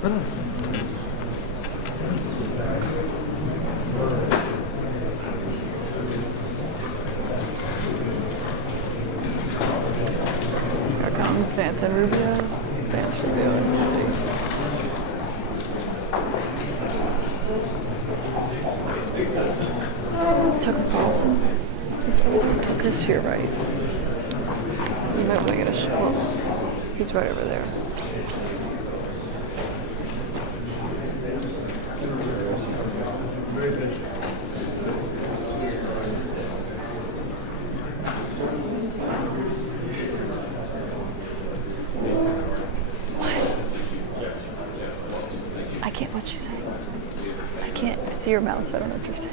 Here comes Vance and Rubio. Vance, Rubio, and Susie. Tucker Carlson. Tucker's to your right. You might want to get a shot. Well, he's right over there. I can't. What you say? I can't. I see your mouth, so I don't know what you're saying.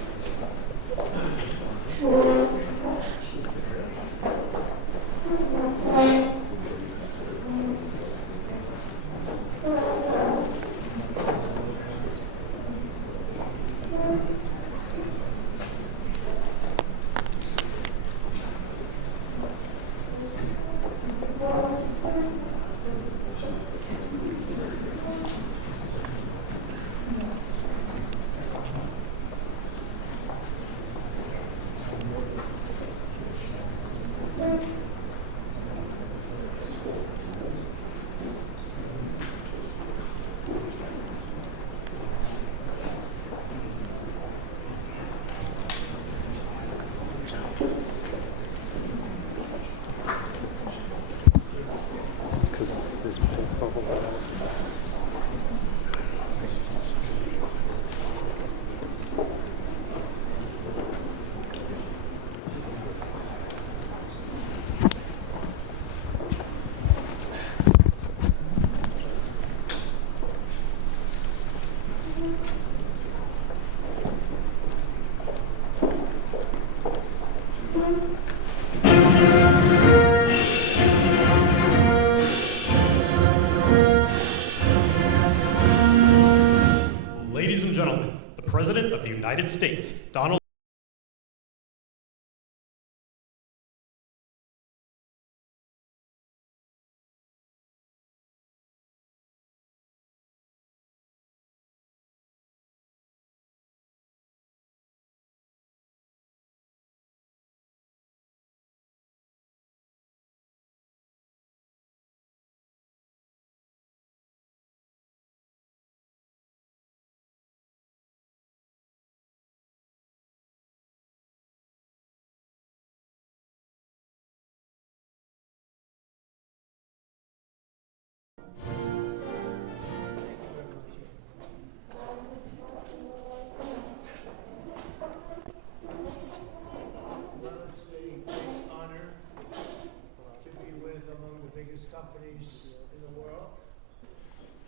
Ladies and gentlemen, the President of the United States, Donald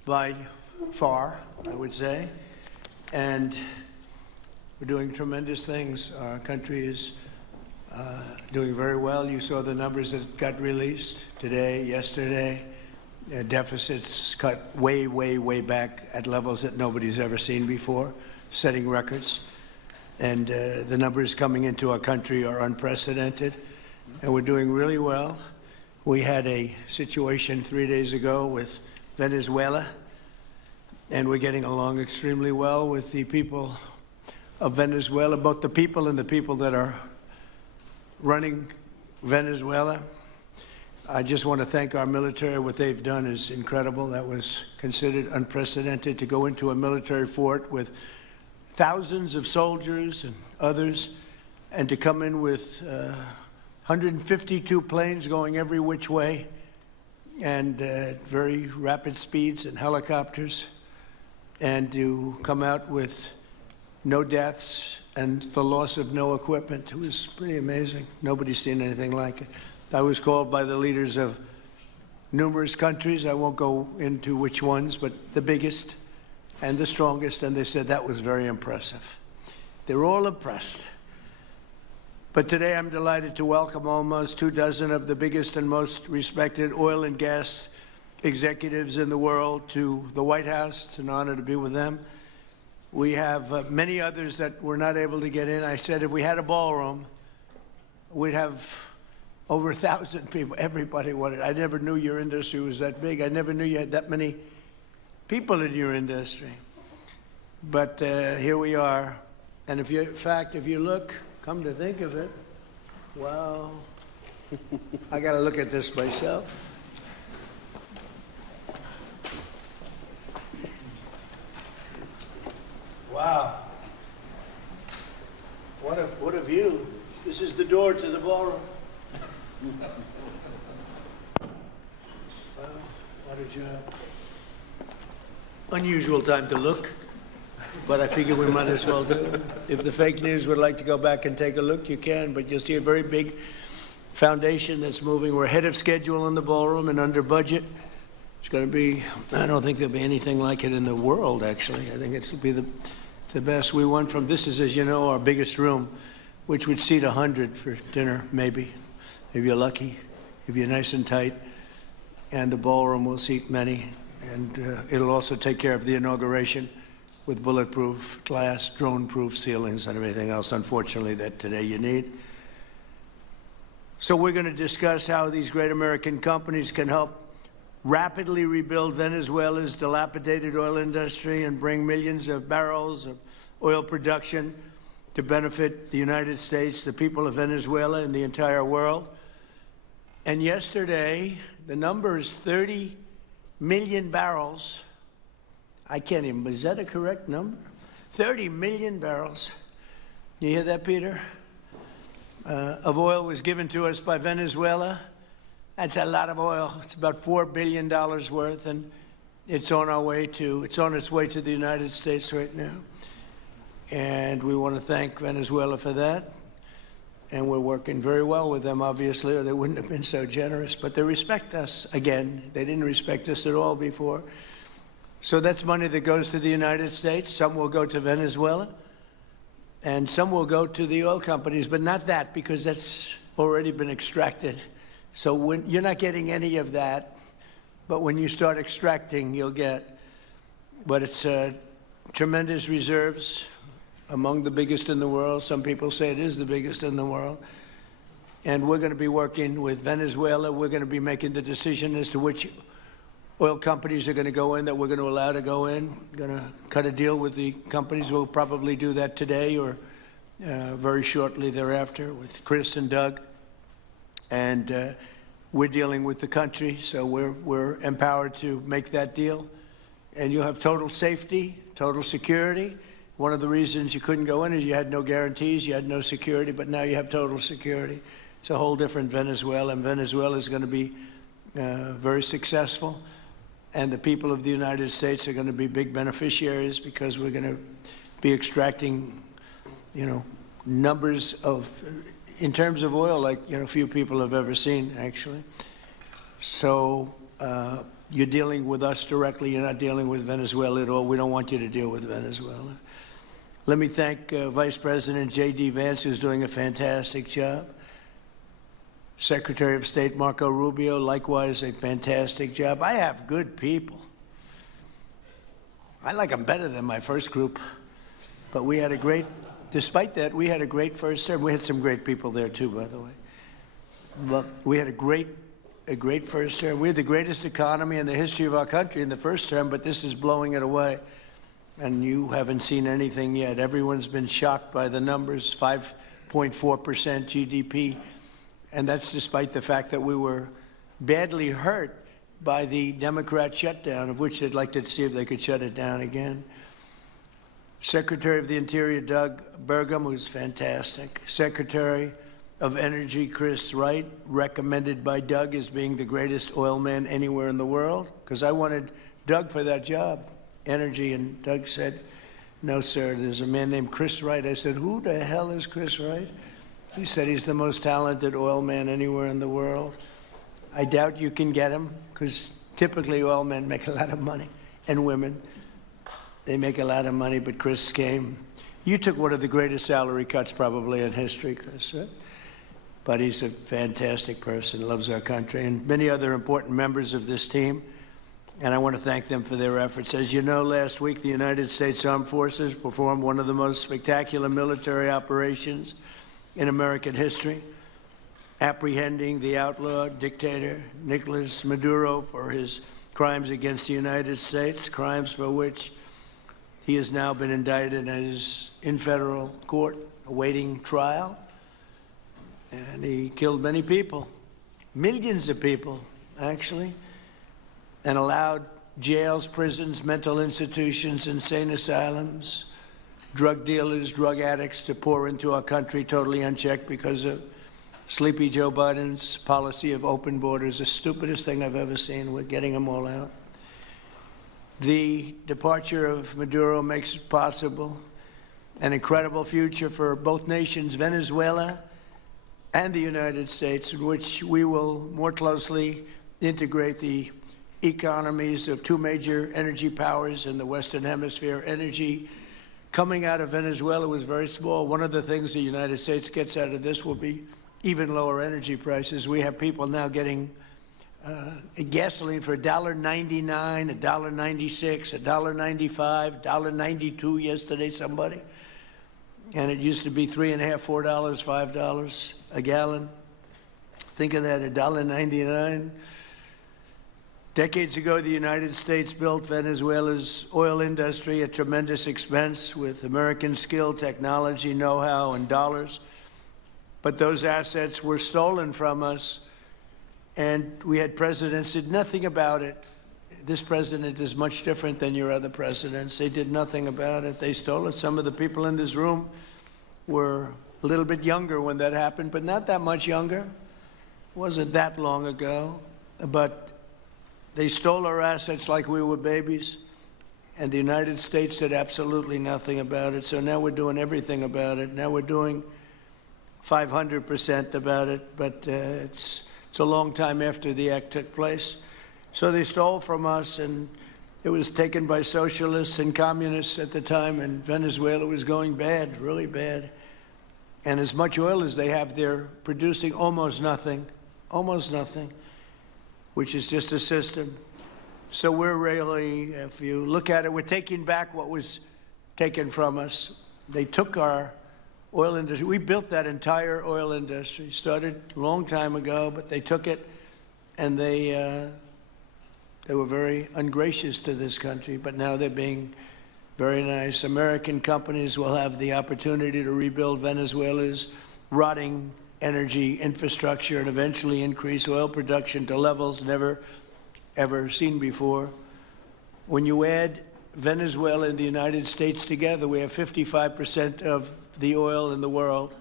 by far, I would say, and we're doing tremendous things. Our country is doing very well. You saw the numbers that got released today, yesterday. Deficits cut way, way, way back at levels that nobody's ever seen before, setting records. And the numbers coming into our country are unprecedented, and we're doing really well. We had a situation 3 days ago with Venezuela, and we're getting along extremely well with the people of Venezuela, both the people and the people that are running Venezuela. I just want to thank our military. What they've done is incredible. That was considered unprecedented, to go into a military fort with thousands of soldiers and others, and to come in with 152 planes going every which way, and very rapid speeds, and helicopters, and to come out with no deaths and the loss of no equipment. It was pretty amazing. Nobody's seen anything like it. I was called by the leaders of numerous countries. I won't go into which ones, but the biggest and the strongest, and they said that was very impressive. They're all impressed. But today I'm delighted to welcome almost 24 of the biggest and most respected oil and gas executives in the world to the White House. It's an honor to be with them. We have many others that were not able to get in. I said if we had a ballroom, we'd have over 1,000 people. Everybody wanted. I never knew your industry was that big. I never knew you had that many people in your industry. But here we are. And if you, in fact, if you look, come to think of it, well, I got to look at this myself. Wow. What a view. This is the door to the ballroom. Wow, what a job. Unusual time to look, but I figure we might as well do it. If the fake news would like to go back and take a look, you can, but you'll see a very big foundation that's moving. We're ahead of schedule in the ballroom and under budget. It's going to be, I don't think there'll be anything like it in the world, actually. I think it'll be the best. We went from, this is, as you know, our biggest room, which would seat 100 for dinner, maybe, if you're lucky, if you're nice and tight. And the ballroom will seat many. And it'll also take care of the inauguration with bulletproof glass, drone-proof ceilings, and everything else, unfortunately, that today you need. So we're going to discuss how these great American companies can help rapidly rebuild Venezuela's dilapidated oil industry and bring millions of barrels of oil production to benefit the United States, the people of Venezuela, and the entire world. And yesterday, the number is 30 million barrels. I can't even, is that a correct number? 30 million barrels. You hear that, Peter? Of oil was given to us by Venezuela. That's a lot of oil. It's about $4 billion worth, and it's on its way to the United States right now. And we want to thank Venezuela for that. And we're working very well with them, obviously, or they wouldn't have been so generous. But they respect us again. They didn't respect us at all before. So that's money that goes to the United States. Some will go to Venezuela, and some will go to the oil companies, but not that, because that's already been extracted. So when you're not getting any of that, but when you start extracting, you'll get. But it's tremendous reserves, among the biggest in the world. Some people say it is the biggest in the world. And we're going to be working with Venezuela. We're going to be making the decision as to which oil companies are going to go in, that we're going to allow to go in. Going to cut a deal with the companies. We'll probably do that today or very shortly thereafter with Chris and Doug. And we're dealing with the country, so we're empowered to make that deal. And you'll have total safety, total security. One of the reasons you couldn't go in is you had no guarantees, you had no security, but now you have total security. It's a whole different Venezuela, and Venezuela is going to be very successful. And the people of the United States are going to be big beneficiaries because we're going to be extracting, numbers of, in terms of oil, like, few people have ever seen, actually. So you're dealing with us directly. You're not dealing with Venezuela at all. We don't want you to deal with Venezuela. Let me thank Vice President J.D. Vance, who's doing a fantastic job. Secretary of State Marco Rubio, likewise a fantastic job. I have good people. I like them better than my first group. But we had a great, despite that, we had a great first term. We had some great people there too, by the way. But we had a great first term. We had the greatest economy in the history of our country in the first term, but this is blowing it away. And you haven't seen anything yet. Everyone's been shocked by the numbers, 5.4% GDP. And that's despite the fact that we were badly hurt by the Democrat shutdown, of which they'd like to see if they could shut it down again. Secretary of the Interior, Doug Burgum, who's fantastic. Secretary of Energy, Chris Wright, recommended by Doug as being the greatest oil man anywhere in the world, because I wanted Doug for that job, energy, and Doug said, no, sir, there's a man named Chris Wright. I said, who the hell is Chris Wright? He said he's the most talented oil man anywhere in the world. I doubt you can get him, because typically oil men make a lot of money, and women. They make a lot of money, but Chris came. You took one of the greatest salary cuts probably in history, Chris, right? But he's a fantastic person, loves our country, and many other important members of this team. And I want to thank them for their efforts. As you know, last week, the United States Armed Forces performed one of the most spectacular military operations in American history, apprehending the outlaw dictator Nicolas Maduro for his crimes against the United States, crimes for which he has now been indicted and is in federal court awaiting trial. And he killed many people, millions of people, actually, and allowed jails, prisons, mental institutions, insane asylums, drug dealers, drug addicts to pour into our country totally unchecked because of Sleepy Joe Biden's policy of open borders, the stupidest thing I've ever seen. We're getting them all out. The departure of Maduro makes it possible an incredible future for both nations, Venezuela and the United States, in which we will more closely integrate the economies of two major energy powers in the Western Hemisphere. Energy coming out of Venezuela was very small. One of the things the United States gets out of this will be even lower energy prices. We have people now getting gasoline for $1.99, $1.96, $1.95, $1.92 yesterday, somebody. And it used to be $3.50, $4, $5 a gallon. Think of that, $1.99. Decades ago, the United States built Venezuela's oil industry at tremendous expense with American skill, technology, know-how, and dollars. But those assets were stolen from us, and we had presidents who did nothing about it. This president is much different than your other presidents. They did nothing about it. They stole it. Some of the people in this room were a little bit younger when that happened, but not that much younger. It wasn't that long ago. But they stole our assets like we were babies, and the United States did absolutely nothing about it. So now we're doing everything about it. Now we're doing 500% about it, but it's a long time after the act took place. So they stole from us, and it was taken by socialists and communists at the time, and Venezuela was going bad, really bad. And as much oil as they have, they're producing almost nothing, which is just a system. So we're really, if you look at it, we're taking back what was taken from us. They took our oil industry. We built that entire oil industry. Started a long time ago, but they took it, and they were very ungracious to this country. But now they're being very nice. American companies will have the opportunity to rebuild Venezuela's rotting energy infrastructure and eventually increase oil production to levels never, ever seen before. When you add Venezuela and the United States together, we have 55% of the oil in the world.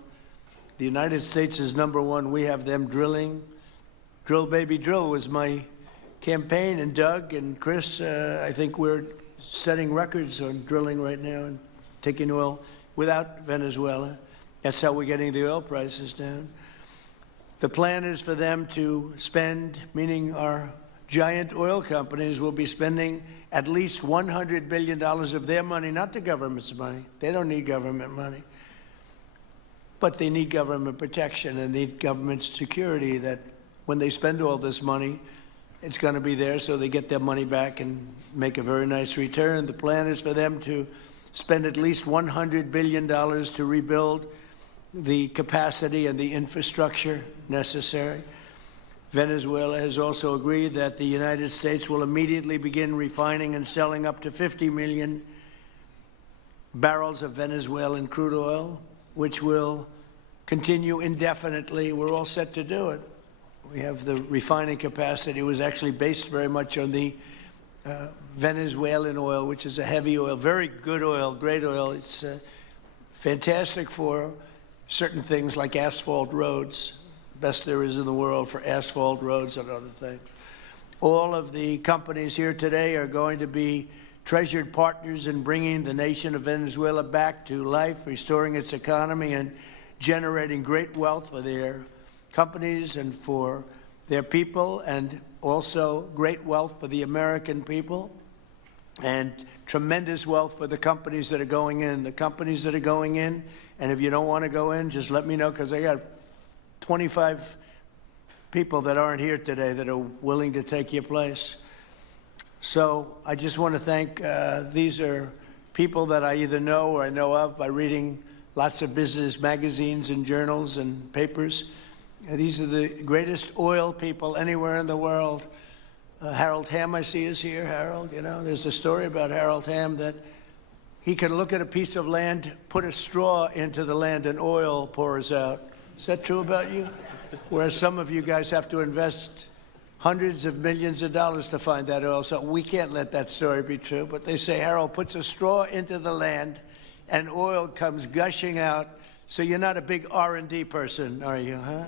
The United States is number one. We have them drilling. Drill, baby, drill was my campaign. And Doug and Chris, I think we're setting records on drilling right now and taking oil without Venezuela. That's how we're getting the oil prices down. The plan is for them to spend, meaning our giant oil companies will be spending at least $100 billion of their money, not the government's money. They don't need government money. But they need government protection and need government security that when they spend all this money, it's going to be there so they get their money back and make a very nice return. The plan is for them to spend at least $100 billion to rebuild the capacity and the infrastructure necessary. Venezuela has also agreed that the United States will immediately begin refining and selling up to 50 million barrels of Venezuelan crude oil, which will continue indefinitely. We're all set to do it. We have the refining capacity. It was actually based very much on the Venezuelan oil, which is a heavy oil, very good oil, great oil. It's fantastic for certain things like asphalt roads. Best there is in the world for asphalt roads and other things. All of the companies here today are going to be treasured partners in bringing the nation of Venezuela back to life, restoring its economy, and generating great wealth for their companies and for their people, and also great wealth for the American people, and tremendous wealth for the companies that are going in. The companies that are going in, and if you don't want to go in, just let me know, because I got 25 people that aren't here today that are willing to take your place. So I just want to thank, these are people that I either know or I know of by reading lots of business magazines and journals and papers. These are the greatest oil people anywhere in the world. Harold Hamm, I see, is here. Harold, you know, there's a story about Harold Hamm that he can look at a piece of land, put a straw into the land, and oil pours out. Is that true about you? Whereas some of you guys have to invest hundreds of millions of dollars to find that oil. So we can't let that story be true. But they say Harold puts a straw into the land, and oil comes gushing out. So you're not a big R&D person, are you, huh?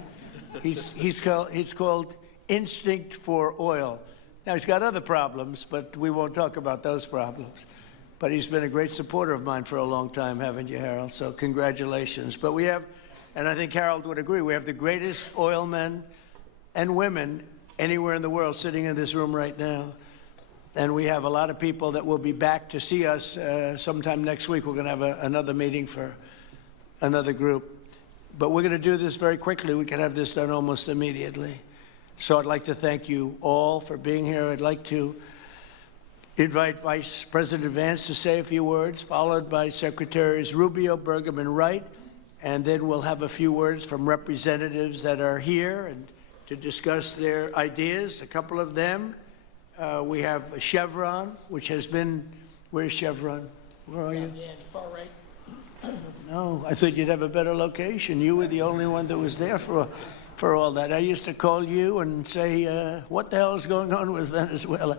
He's called instinct for oil. Now, he's got other problems, but we won't talk about those problems. But he's been a great supporter of mine for a long time, haven't you, Harold? So congratulations. But we have, and I think Harold would agree, we have the greatest oil men and women anywhere in the world sitting in this room right now. And we have a lot of people that will be back to see us sometime next week. We're going to have another meeting for another group. But we're going to do this very quickly. We can have this done almost immediately. So I'd like to thank you all for being here. I'd like to invite Vice President Vance to say a few words, followed by Secretaries Rubio, Burgum, and Wright. And then we'll have a few words from representatives that are here and to discuss their ideas, a couple of them. We have Chevron, which has been, where's Chevron? Where are you? Yeah, far right. No, I thought you'd have a better location. You were the only one that was there for all that. I used to call you and say, what the hell is going on with Venezuela?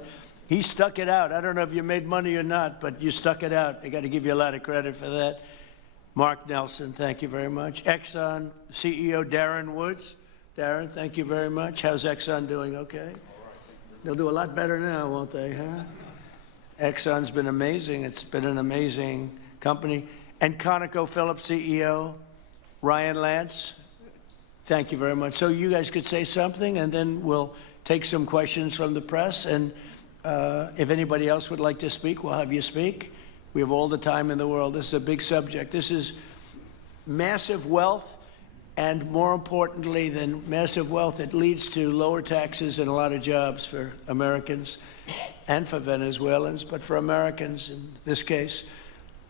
He stuck it out. I don't know if you made money or not, but you stuck it out. They got to give you a lot of credit for that. Mark Nelson, thank you very much. Exxon CEO Darren Woods. Darren, thank you very much. How's Exxon doing? Okay? They'll do a lot better now, won't they, huh? Exxon's been amazing. It's been an amazing company. And ConocoPhillips CEO Ryan Lance, thank you very much. So you guys could say something, and then we'll take some questions from the press. And if anybody else would like to speak, we'll have you speak. We have all the time in the world. This is a big subject. This is massive wealth, and more importantly than massive wealth, it leads to lower taxes and a lot of jobs for Americans and for Venezuelans, but for Americans in this case.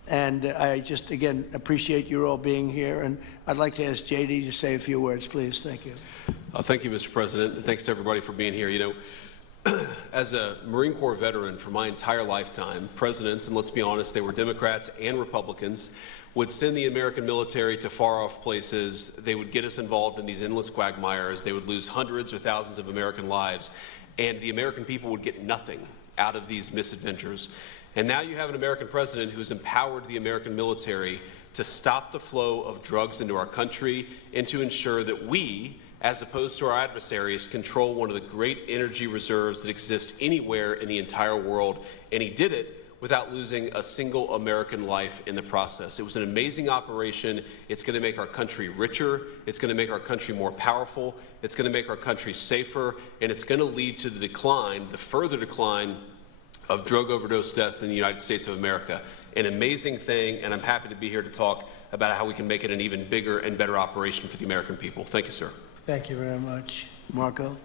And I just, again, appreciate you all being here. And I'd like to ask J.D. to say a few words, please. Thank you. Thank you, Mr. President. And thanks to everybody for being here. You know, as a Marine Corps veteran for my entire lifetime, presidents, and let's be honest, they were Democrats and Republicans, would send the American military to far-off places. They would get us involved in these endless quagmires. They would lose hundreds or thousands of American lives, and the American people would get nothing out of these misadventures. And now you have an American president who's empowered the American military to stop the flow of drugs into our country and to ensure that we, as opposed to our adversaries, control one of the great energy reserves that exist anywhere in the entire world. And he did it without losing a single American life in the process. It was an amazing operation. It's going to make our country richer. It's going to make our country more powerful. It's going to make our country safer. And it's going to lead to the decline, the further decline of drug overdose deaths in the United States of America. An amazing thing, and I'm happy to be here to talk about how we can make it an even bigger and better operation for the American people. Thank you, sir. Thank you very much. Marco?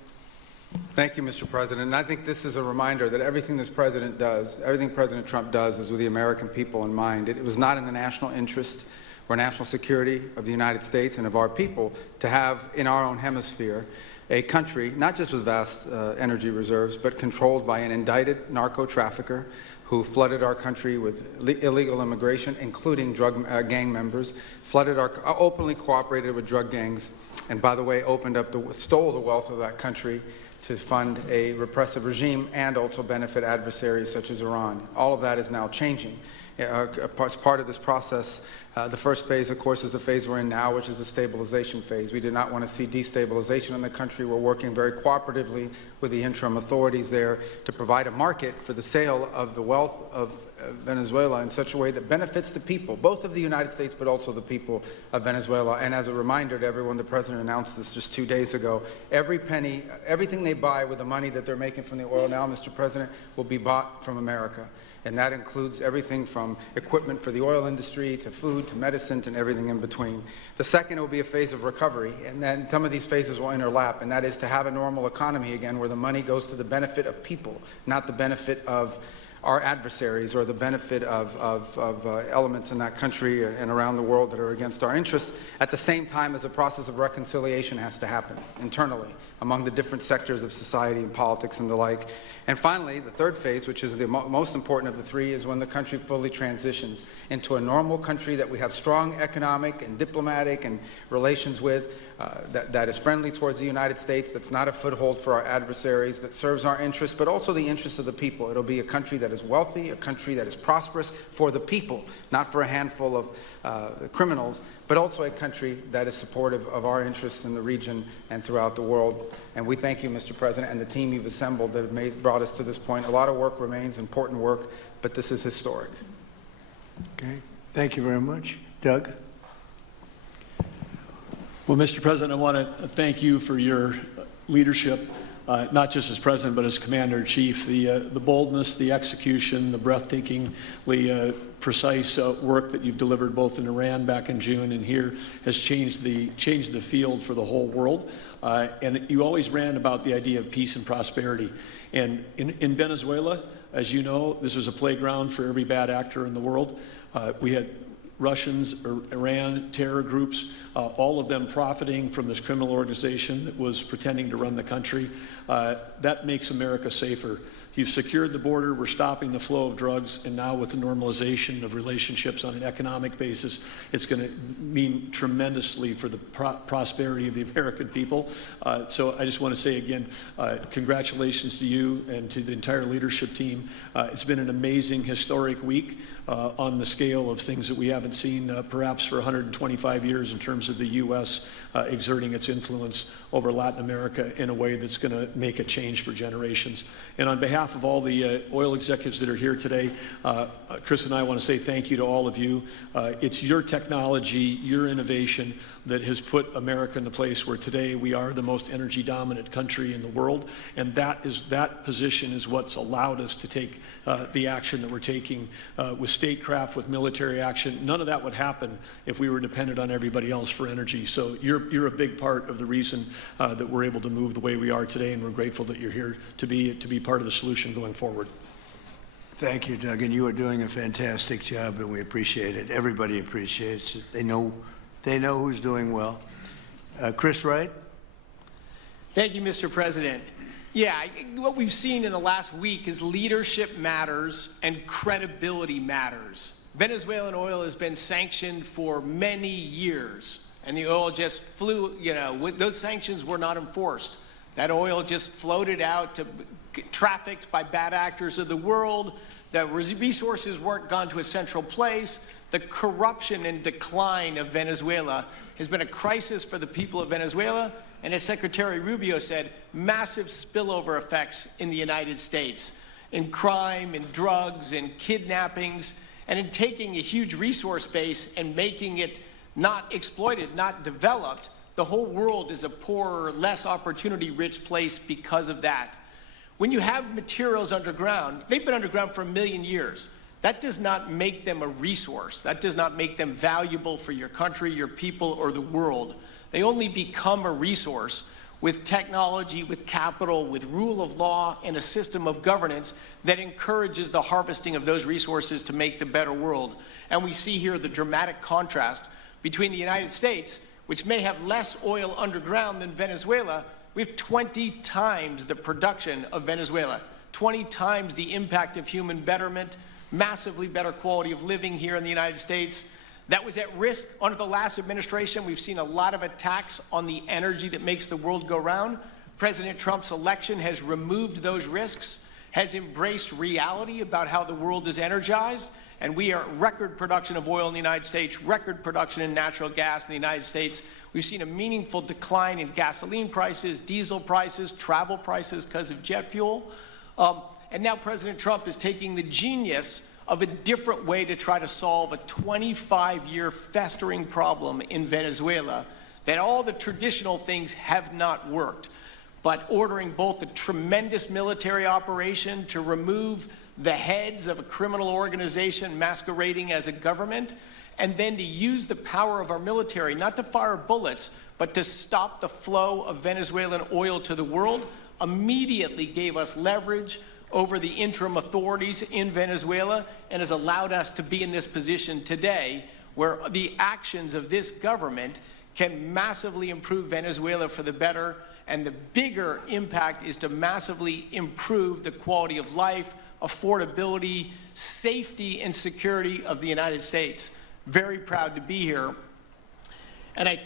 Thank you, Mr. President. And I think this is a reminder that everything this president does, everything President Trump does, is with the American people in mind. It was not in the national interest or national security of the United States and of our people to have in our own hemisphere a country, not just with vast energy reserves, but controlled by an indicted narco-trafficker who flooded our country with illegal immigration, including drug gang members, openly cooperated with drug gangs, and by the way, stole the wealth of that country to fund a repressive regime and also benefit adversaries such as Iran. All of that is now changing. As part of this process, the first phase, of course, is the phase we're in now, which is the stabilization phase. We did not want to see destabilization in the country. We're working very cooperatively with the interim authorities there to provide a market for the sale of the wealth of Venezuela in such a way that benefits the people, both of the United States, but also the people of Venezuela. And as a reminder to everyone, the President announced this just 2 days ago, every penny, everything they buy with the money that they're making from the oil now, Mr. President, will be bought from America. And that includes everything from equipment for the oil industry to food to medicine and everything in between. The second will be a phase of recovery, and then some of these phases will interlap, and that is to have a normal economy again where the money goes to the benefit of people, not the benefit of our adversaries or the benefit of elements in that country and around the world that are against our interests, at the same time as a process of reconciliation has to happen internally among the different sectors of society and politics and the like. And finally, the third phase, which is the most important of the three, is when the country fully transitions into a normal country that we have strong economic and diplomatic and relations with, that is friendly towards the United States, that's not a foothold for our adversaries, that serves our interests, but also the interests of the people. It'll be a country that is wealthy, a country that is prosperous for the people, not for a handful of criminals, but also a country that is supportive of our interests in the region and throughout the world. And we thank you, Mr. President, and the team you've assembled that have brought us to this point. A lot of work remains, important work, but this is historic. Okay. Thank you very much. Doug? Well, Mr. President, I want to thank you for your leadership, not just as President, but as Commander-in-Chief. The boldness, the execution, the breathtakingly precise work that you've delivered both in Iran back in June and here has changed the field for the whole world. And you always ran about the idea of peace and prosperity. And in Venezuela, as you know, this was a playground for every bad actor in the world. We had Russians, Iran, terror groups, all of them profiting from this criminal organization that was pretending to run the country. That makes America safer. You've secured the border, we're stopping the flow of drugs, and now with the normalization of relationships on an economic basis, it's going to mean tremendously for the prosperity of the American people. So I just want to say again, congratulations to you and to the entire leadership team. It's been an amazing, historic week on the scale of things that we haven't seen perhaps for 125 years in terms of the U.S. Exerting its influence over Latin America in a way that's going to make a change for generations. And on behalf of all the oil executives that are here today, Chris and I want to say thank you to all of you. It's your technology, your innovation that has put America in the place where today we are the most energy dominant country in the world. And that position is what's allowed us to take the action that we're taking with statecraft, with military action. None of that would happen if we were dependent on everybody else for energy. So you're a big part of the reason that we're able to move the way we are today, and we're grateful that you're here to be part of the solution going forward. Thank you, Doug, and you are doing a fantastic job, and we appreciate it. Everybody appreciates it. They know who's doing well. Chris Wright? Thank you, Mr. President. Yeah, what we've seen in the last week is leadership matters and credibility matters. Venezuelan oil has been sanctioned for many years, and the oil just flew, those sanctions were not enforced. That oil just floated out to trafficked by bad actors of the world. The resources weren't gone to a central place. The corruption and decline of Venezuela has been a crisis for the people of Venezuela, and as Secretary Rubio said, massive spillover effects in the United States, in crime, in drugs, in kidnappings, and in taking a huge resource base and making it not exploited, not developed. The whole world is a poorer, less opportunity-rich place because of that. When you have materials underground, they've been underground for 1 million years. That does not make them a resource. That does not make them valuable for your country, your people, or the world. They only become a resource with technology, with capital, with rule of law, and a system of governance that encourages the harvesting of those resources to make the better world. And we see here the dramatic contrast between the United States, which may have less oil underground than Venezuela. We have 20 times the production of Venezuela, 20 times the impact of human betterment, massively better quality of living here in the United States. That was at risk under the last administration. We've seen a lot of attacks on the energy that makes the world go round. President Trump's election has removed those risks, has embraced reality about how the world is energized, and we are at record production of oil in the United States, record production in natural gas in the United States. We've seen a meaningful decline in gasoline prices, diesel prices, travel prices because of jet fuel. And now President Trump is taking the genius of a different way to try to solve a 25-year festering problem in Venezuela, that all the traditional things have not worked. But ordering both a tremendous military operation to remove the heads of a criminal organization masquerading as a government, and then to use the power of our military, not to fire bullets, but to stop the flow of Venezuelan oil to the world, immediately gave us leverage over the interim authorities in Venezuela and has allowed us to be in this position today where the actions of this government can massively improve Venezuela for the better, and the bigger impact is to massively improve the quality of life, affordability, safety, and security of the United States. Very proud to be here. And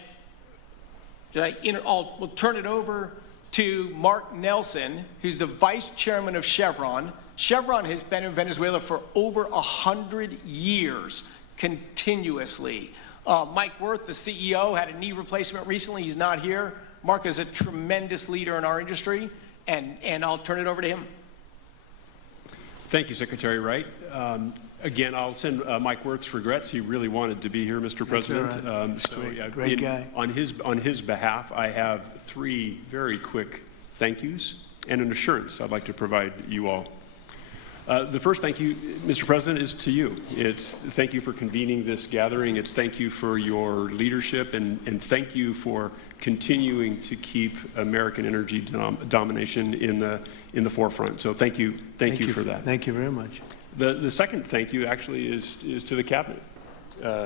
we'll turn it over to Mark Nelson, who's the vice chairman of Chevron. Chevron has been in Venezuela for over 100 years, continuously. Mike Wirth, the CEO, had a knee replacement recently. He's not here. Mark is a tremendous leader in our industry, and I'll turn it over to him. Thank you, Secretary Wright. Again, I'll send Mike Wirth's regrets. He really wanted to be here, Mr. President. Right. Great guy. On his behalf, I have 3 very quick thank yous and an assurance I'd like to provide you all. The first thank you, Mr. President, is to you. It's thank you for convening this gathering. It's thank you for your leadership, and thank you for continuing to keep American energy domination in the forefront. So thank you for that. Thank you very much. The second thank you actually is to the cabinet.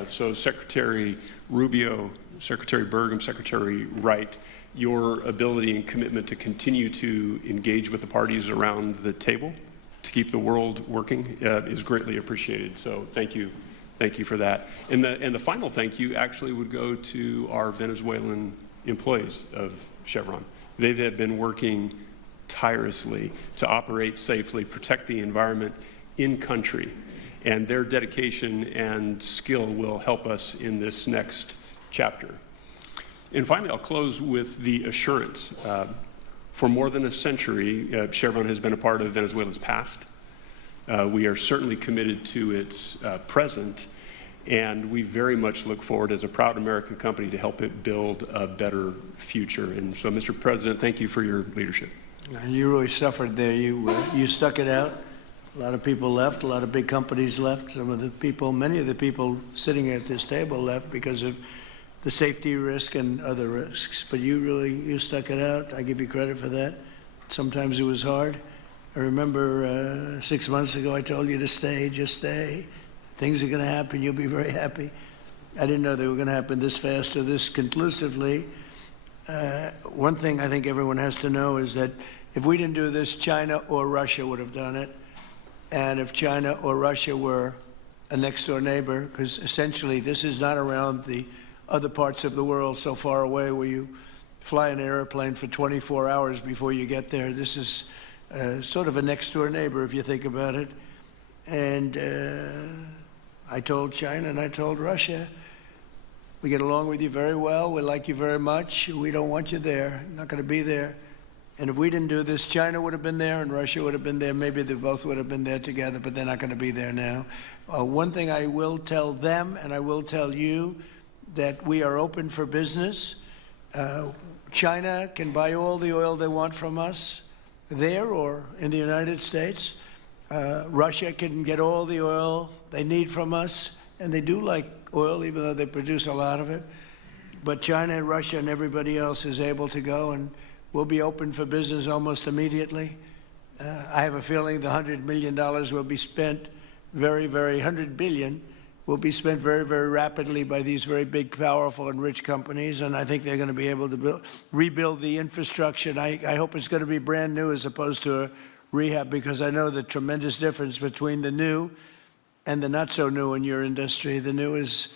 So Secretary Rubio, Secretary Burgum, Secretary Wright, your ability and commitment to continue to engage with the parties around the table to keep the world working is greatly appreciated. So thank you for that. And the final thank you actually would go to our Venezuelan employees of Chevron. They have been working tirelessly to operate safely, protect the environment in country, and their dedication and skill will help us in this next chapter. And finally, I'll close with the assurance. For more than a century, Chevron has been a part of Venezuela's past. We are certainly committed to its present, and we very much look forward as a proud American company to help it build a better future. And so, Mr. President, thank you for your leadership. And you really suffered there. You stuck it out. A lot of people left. A lot of big companies left. Many of the people sitting at this table left because of the safety risk and other risks. But you stuck it out. I give you credit for that. Sometimes it was hard. I remember 6 months ago I told you to stay, just stay. Things are going to happen. You'll be very happy. I didn't know they were going to happen this fast or this conclusively. One thing I think everyone has to know is that if we didn't do this, China or Russia would have done it. And if China or Russia were a next-door neighbor, because essentially this is not around the other parts of the world so far away where you fly an airplane for 24 hours before you get there. This is sort of a next-door neighbor if you think about it. And I told China and I told Russia, we get along with you very well, we like you very much, we don't want you there, not going to be there. And if we didn't do this, China would have been there and Russia would have been there. Maybe they both would have been there together, but they're not going to be there now. One thing I will tell them, and I will tell you, that we are open for business. China can buy all the oil they want from us there or in the United States. Russia can get all the oil they need from us, and they do like oil, even though they produce a lot of it. But China and Russia and everybody else is able to go, and we'll be open for business almost immediately. I have a feeling the $100 million will be spent $100 billion will be spent very, very rapidly by these very big, powerful, and rich companies, and I think they're going to be able to rebuild the infrastructure. And I hope it's going to be brand new as opposed to a rehab, because I know the tremendous difference between the new and the not so new in your industry. The new is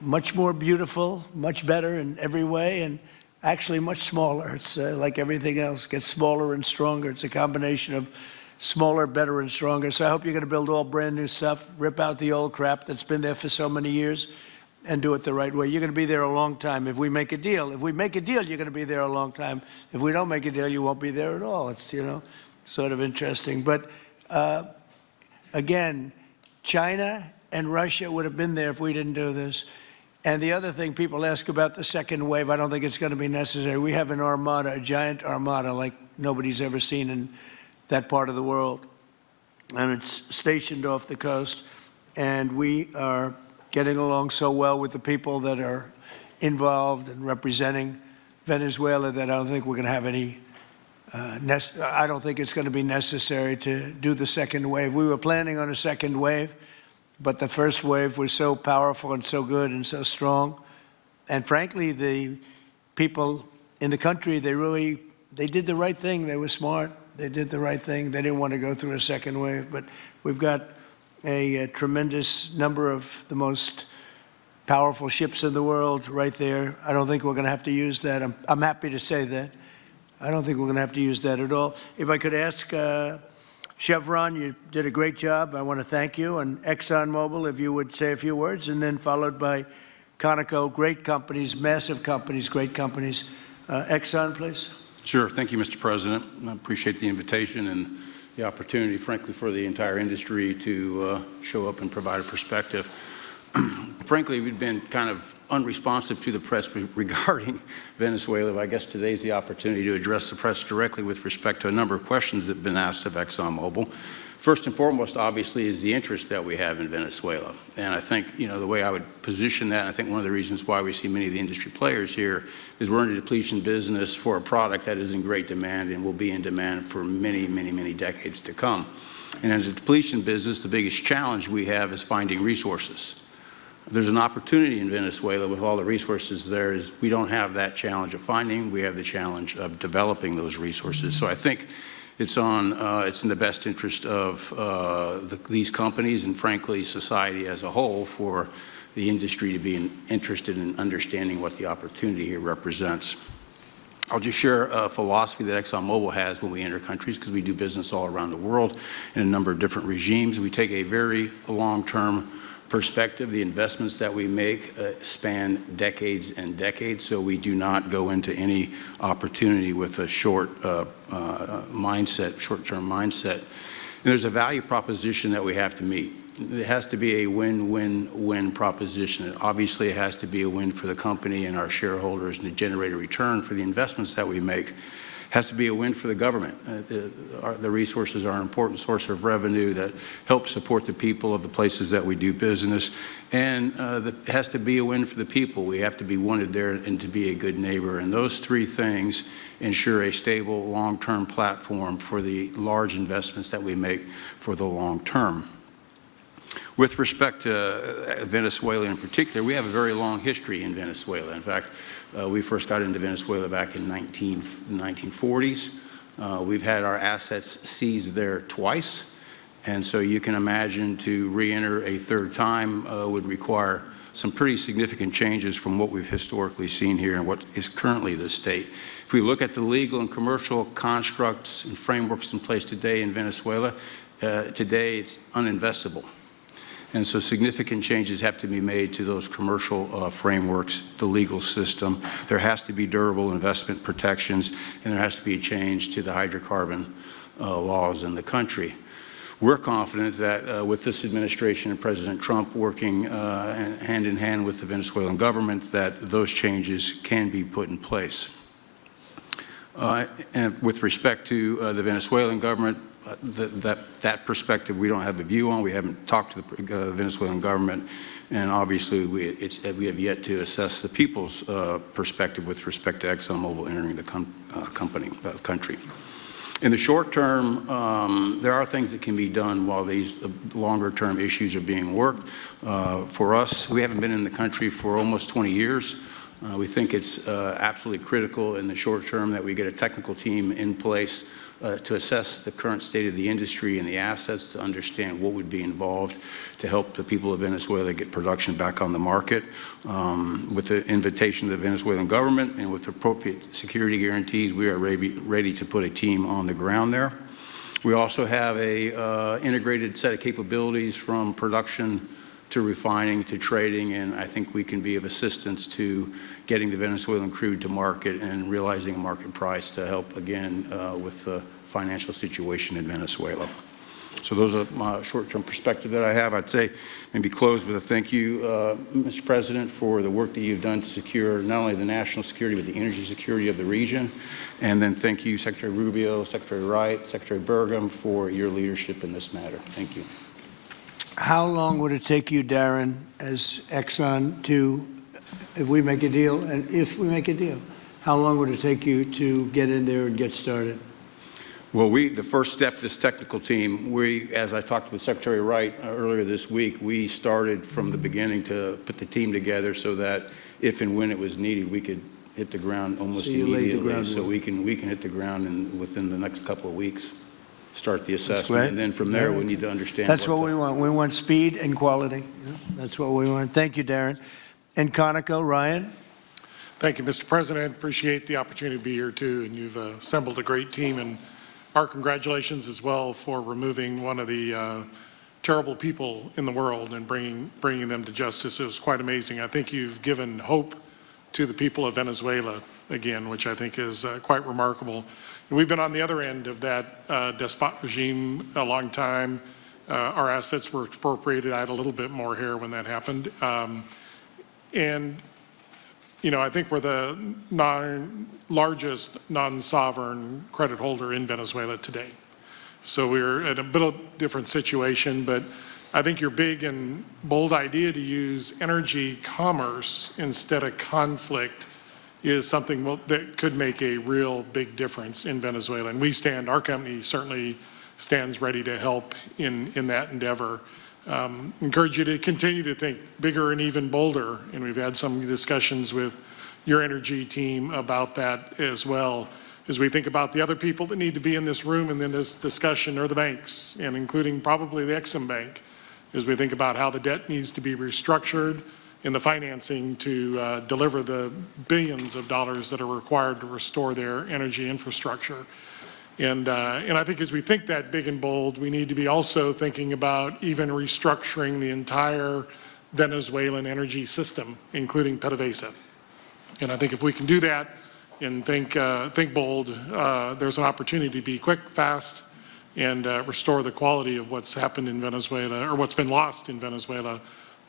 much more beautiful, much better in every way, and actually much smaller. It's like everything else, gets smaller and stronger. It's a combination of smaller, better, and stronger. So I hope you're going to build all brand new stuff, rip out the old crap that's been there for so many years, and do it the right way. You're going to be there a long time if we make a deal. If we make a deal, you're going to be there a long time. If we don't make a deal, you won't be there at all. It's, sort of interesting. But again, China and Russia would have been there if we didn't do this. And the other thing, people ask about the second wave. I don't think it's going to be necessary. We have an armada, a giant armada like nobody's ever seen in that part of the world. And it's stationed off the coast. And we are getting along so well with the people that are involved and representing Venezuela that I don't think we're going to have any I don't think it's going to be necessary to do the second wave. We were planning on a second wave, but the first wave was so powerful and so good and so strong. And frankly, the people in the country, they did the right thing. They were smart. They did the right thing. They didn't want to go through a second wave. But we've got a tremendous number of the most powerful ships in the world right there. I don't think we're going to have to use that. I'm happy to say that. I don't think we're going to have to use that at all. If I could ask Chevron, you did a great job. I want to thank you. And ExxonMobil, if you would say a few words, and then followed by Conoco, great companies, massive companies, great companies. Exxon, please. Sure. Thank you, Mr. President. I appreciate the invitation and the opportunity, frankly, for the entire industry to show up and provide a perspective. Frankly, we've been kind of unresponsive to the press regarding Venezuela. I guess today's the opportunity to address the press directly with respect to a number of questions that have been asked of ExxonMobil. First and foremost, obviously, is the interest that we have in Venezuela. And I think, the way I would position that, and I think one of the reasons why we see many of the industry players here is we're in a depletion business for a product that is in great demand and will be in demand for many, many, many decades to come. And as a depletion business, the biggest challenge we have is finding resources. There's an opportunity in Venezuela with all the resources there is we don't have that challenge of finding, we have the challenge of developing those resources. So I think it's in the best interest of these companies and frankly society as a whole for the industry to be interested in understanding what the opportunity here represents. I'll just share a philosophy that ExxonMobil has when we enter countries because we do business all around the world in a number of different regimes. We take a very long-term perspective. The investments that we make span decades and decades, so we do not go into any opportunity with a short-term mindset. And there's a value proposition that we have to meet. It has to be a win-win-win proposition. Obviously, it has to be a win for the company and our shareholders and to generate a return for the investments that we make. Has to be a win for the government. The resources are an important source of revenue that helps support the people of the places that we do business. And it has to be a win for the people. We have to be wanted there and to be a good neighbor. And those three things ensure a stable, long-term platform for the large investments that we make for the long term. With respect to Venezuela in particular, we have a very long history in Venezuela. In fact, we first got into Venezuela back in the 1940s. We've had our assets seized there twice. And so you can imagine to re-enter a third time would require some pretty significant changes from what we've historically seen here and what is currently the state. If we look at the legal and commercial constructs and frameworks in place today in Venezuela, today it's uninvestable. And so significant changes have to be made to those commercial frameworks, the legal system. There has to be durable investment protections, and there has to be a change to the hydrocarbon laws in the country. We're confident that with this administration and President Trump working hand in hand with the Venezuelan government, that those changes can be put in place. And with respect to the Venezuelan government, that perspective we don't have a view on. We haven't talked to the Venezuelan government, and obviously we have yet to assess the people's perspective with respect to ExxonMobil entering the country. In the short term, there are things that can be done while these longer-term issues are being worked. For us, we haven't been in the country for almost 20 years. We think it's absolutely critical in the short term that we get a technical team in place to assess the current state of the industry and the assets, to understand what would be involved to help the people of Venezuela get production back on the market. With the invitation of the Venezuelan government and with appropriate security guarantees, we are ready to put a team on the ground there. We also have a integrated set of capabilities from production to refining to trading, and I think we can be of assistance to getting the Venezuelan crude to market and realizing a market price to help, again, with the financial situation in Venezuela. So those are my short-term perspective that I have. I'd say maybe close with a thank you, Mr. President, for the work that you've done to secure not only the national security, but the energy security of the region. And then thank you, Secretary Rubio, Secretary Wright, Secretary Burgum, for your leadership in this matter. Thank you. How long would it take you, Darren, as Exxon to, if we make a deal, how long would it take you to get in there and get started? Well, the first step, this technical team, as I talked with Secretary Wright earlier this week, we started from the beginning to put the team together so that if and when it was needed, we could hit the ground almost So you laid the immediately. groundwork. So we can hit the ground and within the next couple of weeks, start the great. assessment. And then from there, we need to understand. That's what we want. We want speed and quality. Yeah, that's what we want. Thank you, Darren. And Conoco, Ryan? Thank you, Mr. President. Appreciate the opportunity to be here, too, and you've assembled a great team. And our congratulations as well for removing one of the terrible people in the world and bringing them to justice. It was quite amazing. I think you've given hope to the people of Venezuela again, which I think is quite remarkable. And we've been on the other end of that despot regime a long time. Our assets were expropriated. I had a little bit more hair when that happened. And you know, I think we're the largest non-sovereign credit holder in Venezuela today. So we're in a bit of a different situation, but I think your big and bold idea to use energy commerce instead of conflict is something that could make a real big difference in Venezuela. And our company certainly stands ready to help in that endeavor. Encourage you to continue to think bigger and even bolder, and we've had some discussions with your energy team about that as well. As we think about the other people that need to be in this room and in this discussion are the banks, and including probably the Exim Bank, as we think about how the debt needs to be restructured and the financing to deliver the billions of dollars that are required to restore their energy infrastructure. And I think as we think that big and bold, we need to be also thinking about even restructuring the entire Venezuelan energy system, including PDVSA. And I think if we can do that and think bold, there's an opportunity to be quick, fast, and restore the quality of what's happened in Venezuela, or what's been lost in Venezuela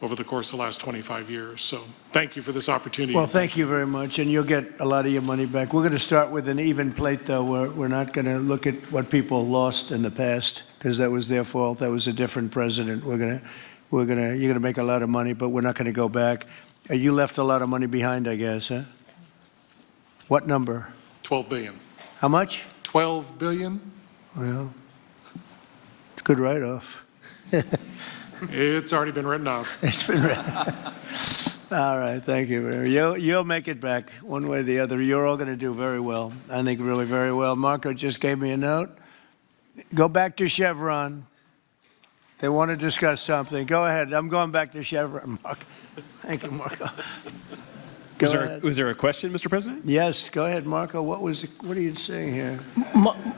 over the course of the last 25 years. So thank you for this opportunity. Well, thank you very much, and you'll get a lot of your money back. We're going to start with an even plate, though. We're not going to look at what people lost in the past, because that was their fault. That was a different president. You're going to make a lot of money, but we're not going to go back. You left a lot of money behind, I guess, huh? What number? 12 billion. How much? 12 billion? Well, it's a good write-off. It's already been written off. It's been written. All right, thank you. You'll make it back one way or the other. You're all going to do very well. I think really very well. Marco just gave me a note. Go back to Chevron. They want to discuss something. Go ahead. I'm going back to Chevron, Marco. Thank you, Marco. Was there a question, Mr. President? Yes, go ahead, Marco. What are you saying here?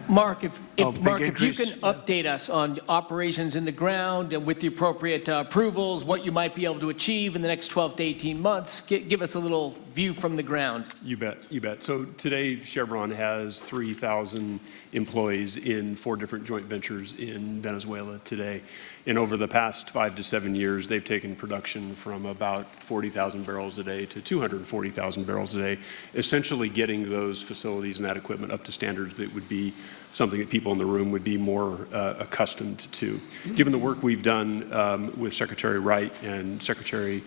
Mark, if you increase. can update us on operations in the ground and with the appropriate approvals, what you might be able to achieve in the next 12 to 18 months, give us a little view from the ground. You bet, you bet. So today, Chevron has 3,000 employees in 4 different joint ventures in Venezuela today. And over the past 5 to 7 years, they've taken production from about 40,000 barrels a day to 240,000 barrels a day, essentially getting those facilities and that equipment up to standards that would be something that people in the room would be more accustomed to. Given the work we've done with Secretary Wright and Secretary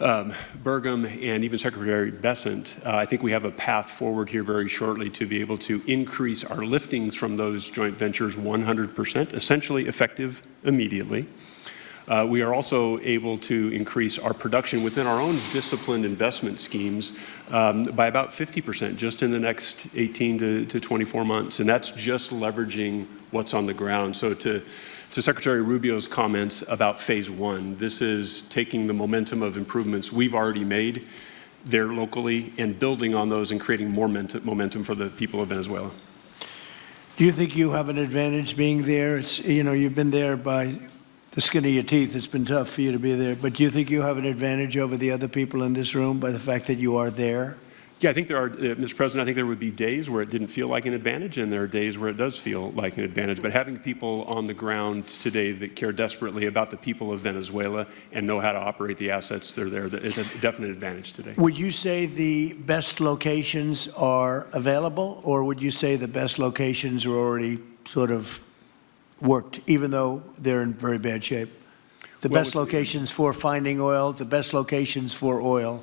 Burgum and even Secretary Bessent, I think we have a path forward here very shortly to be able to increase our liftings from those joint ventures 100%, essentially effective immediately. We are also able to increase our production within our own disciplined investment schemes by about 50% just in the next 18 to 24 months. And that's just leveraging what's on the ground. So to Secretary Rubio's comments about phase 1, this is taking the momentum of improvements we've already made there locally and building on those and creating more momentum for the people of Venezuela. Do you think you have an advantage being there? You've been there by the skin of your teeth. It's been tough for you to be there. But do you think you have an advantage over the other people in this room by the fact that you are there? Yeah, I think there are, Mr. President, I think there would be days where it didn't feel like an advantage, and there are days where it does feel like an advantage. But having people on the ground today that care desperately about the people of Venezuela and know how to operate the assets that are there, is a definite advantage today. Would you say the best locations are available, or would you say the best locations are already sort of worked, even though they're in very bad shape? The best locations for finding oil, the best locations for oil?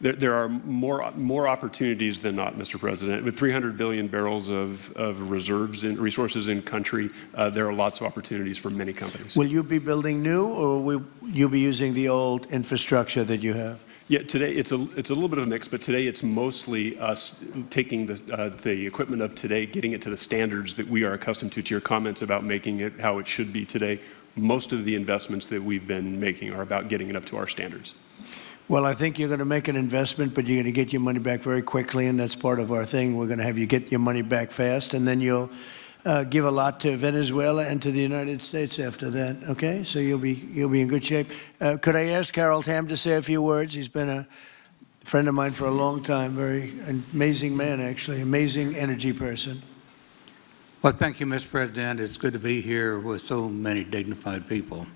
There are more opportunities than not, Mr. President. With 300 billion barrels of reserves and resources in country, there are lots of opportunities for many companies. Will you be building new, or will you be using the old infrastructure that you have? Yeah, today it's a little bit of a mix, but today it's mostly us taking the equipment of today, getting it to the standards that we are accustomed to your comments about making it how it should be today. Most of the investments that we've been making are about getting it up to our standards. Well, I think you're going to make an investment, but you're going to get your money back very quickly, and that's part of our thing. We're going to have you get your money back fast, and then you'll give a lot to Venezuela and to the United States after that. Okay, so you'll be in good shape. Could I ask Harold Hamm to say a few words? He's been a friend of mine for a long time. Very amazing man, actually, amazing energy person. Well, thank you, Mr. President. It's good to be here with so many dignified people.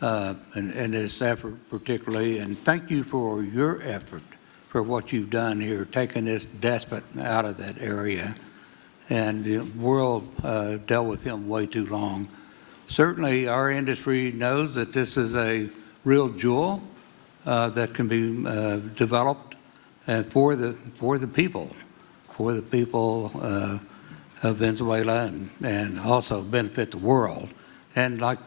And this effort particularly, and thank you for your effort for what you've done here, taking this despot out of that area. And the world dealt with him way too long. Certainly our industry knows that this is a real jewel that can be developed for the people of Venezuela, and also benefit the world. And like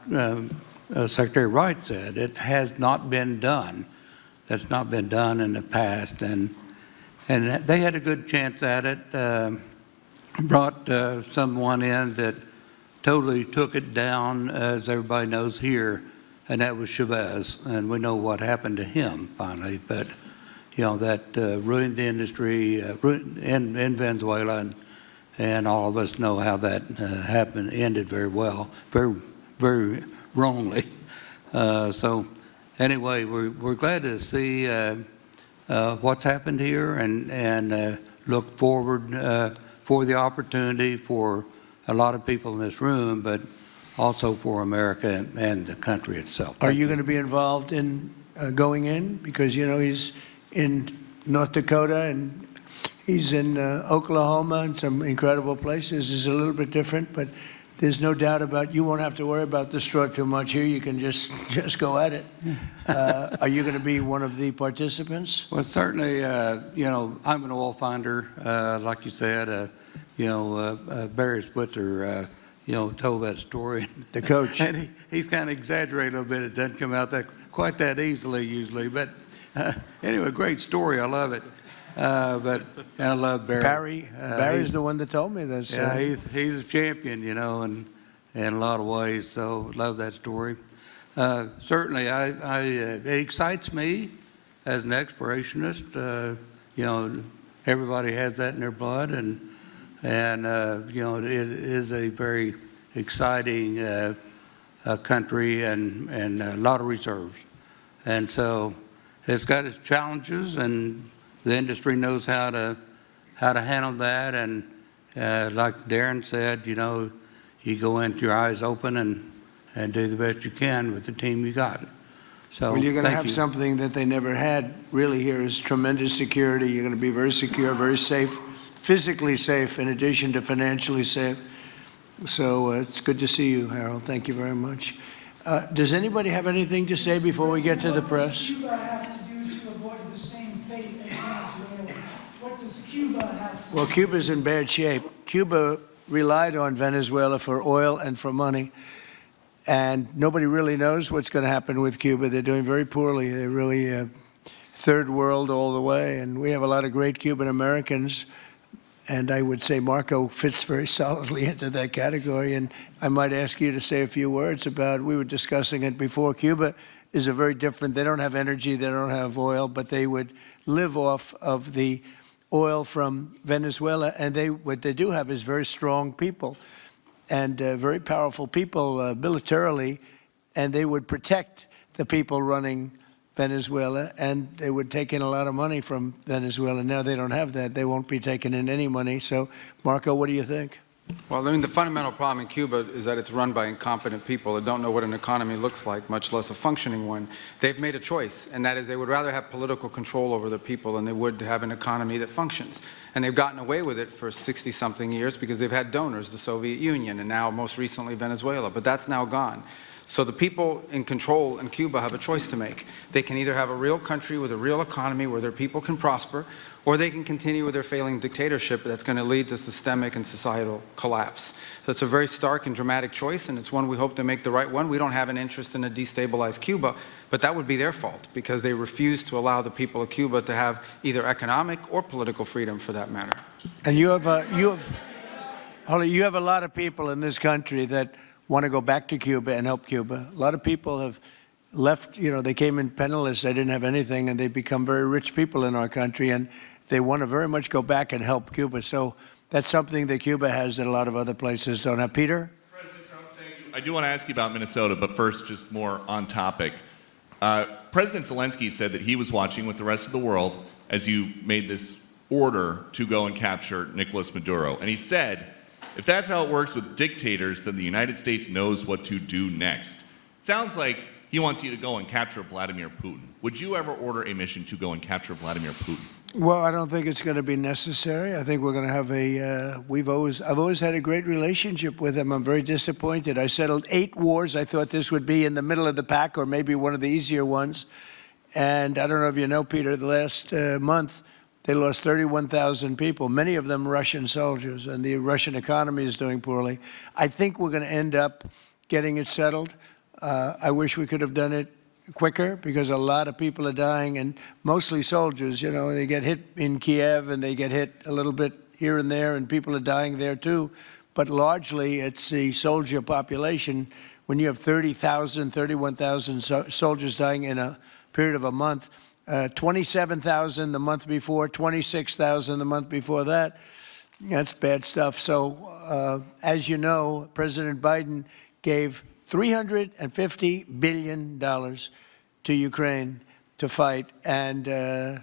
Secretary Wright said, it has not been done. That's not been done in the past, and they had a good chance at it. Brought someone in that totally took it down, as everybody knows here, and that was Chavez, and we know what happened to him finally. But you know that ruined the industry in Venezuela, and all of us know how that happened, ended very well, very wrongly. So anyway, we're glad to see what's happened here, and look forward for the opportunity for a lot of people in this room, but also for America and the country itself. Are you going to be involved in going in? Because, you know, he's in North Dakota and he's in Oklahoma and some incredible places. It's a little bit different, but there's no doubt about you won't have to worry about the straw too much here. You can just go at it. Are you going to be one of the participants? Well, certainly, you know, I'm an oil finder, like you said. You know, Barry Spitzer, you know, told that story. The coach. And he's kind of exaggerated a little bit. It doesn't come out quite that easily usually. But anyway, great story. I love it. And I love Barry. Barry's the one that told me this. Yeah, he's a champion, you know, in a lot of ways. So love that story. Certainly, it excites me as an explorationist. You know, everybody has that in their blood, and you know, it is a very exciting country and a lot of reserves. And so it's got its challenges, and the industry knows how to handle that. And like Darren said, you know, you go in with your eyes open and do the best you can with the team you got. So well, you're going to have something that they never had really here is tremendous security. You're going to be very secure, very safe, physically safe in addition to financially safe. So it's good to see you, Harold. Thank you very much. Does anybody have anything to say before we get to the press? What does Cuba have to do to avoid the same fate as Venezuela? What does Cuba have to do? Well, Cuba's in bad shape. Cuba relied on Venezuela for oil and for money. And nobody really knows what's going to happen with Cuba. They're doing very poorly. They're really third world all the way. And we have a lot of great Cuban Americans. And I would say Marco fits very solidly into that category. And I might ask you to say a few words about, we were discussing it before, Cuba is a very different, they don't have energy, they don't have oil, but they would live off of the oil from Venezuela. And what they do have is very strong people and very powerful people militarily, and they would protect the people running Venezuela, and they would take in a lot of money from Venezuela. Now they don't have that. They won't be taking in any money. So, Marco, what do you think? Well, I mean, the fundamental problem in Cuba is that it's run by incompetent people that don't know what an economy looks like, much less a functioning one. They've made a choice, and that is they would rather have political control over the people than they would have an economy that functions. And they've gotten away with it for 60-something years because they've had donors, the Soviet Union, and now most recently Venezuela. But that's now gone. So the people in control in Cuba have a choice to make. They can either have a real country with a real economy where their people can prosper, or they can continue with their failing dictatorship that's going to lead to systemic and societal collapse. So it's a very stark and dramatic choice, and it's one we hope to make the right one. We don't have an interest in a destabilized Cuba, but that would be their fault because they refuse to allow the people of Cuba to have either economic or political freedom for that matter. And you have a lot of people in this country that want to go back to Cuba and help Cuba. A lot of people have left, they came in penniless, they didn't have anything, and they've become very rich people in our country, and they want to very much go back and help Cuba. So that's something that Cuba has that a lot of other places don't have. Peter? President Trump, thank you. I do want to ask you about Minnesota, but first, just more on topic. President Zelensky said that he was watching with the rest of the world as you made this order to go and capture Nicolas Maduro. And he said, if that's how it works with dictators, then the United States knows what to do next. Sounds like he wants you to go and capture Vladimir Putin. Would you ever order a mission to go and capture Vladimir Putin? Well, I don't think it's going to be necessary. I think we're going to have I've always had a great relationship with him. I'm very disappointed. I settled 8 wars. I thought this would be in the middle of the pack or maybe one of the easier ones. And I don't know if you know, Peter, the last month, they lost 31,000 people, many of them Russian soldiers, and the Russian economy is doing poorly. I think we're going to end up getting it settled. I wish we could have done it quicker because a lot of people are dying, and mostly soldiers. They get hit in Kiev and they get hit a little bit here and there, and people are dying there too. But largely, it's the soldier population. When you have 30,000, 31,000 soldiers dying in a period of a month, 27,000 the month before, 26,000 the month before that. That's bad stuff. So, as you know, President Biden gave $350 billion to Ukraine to fight, and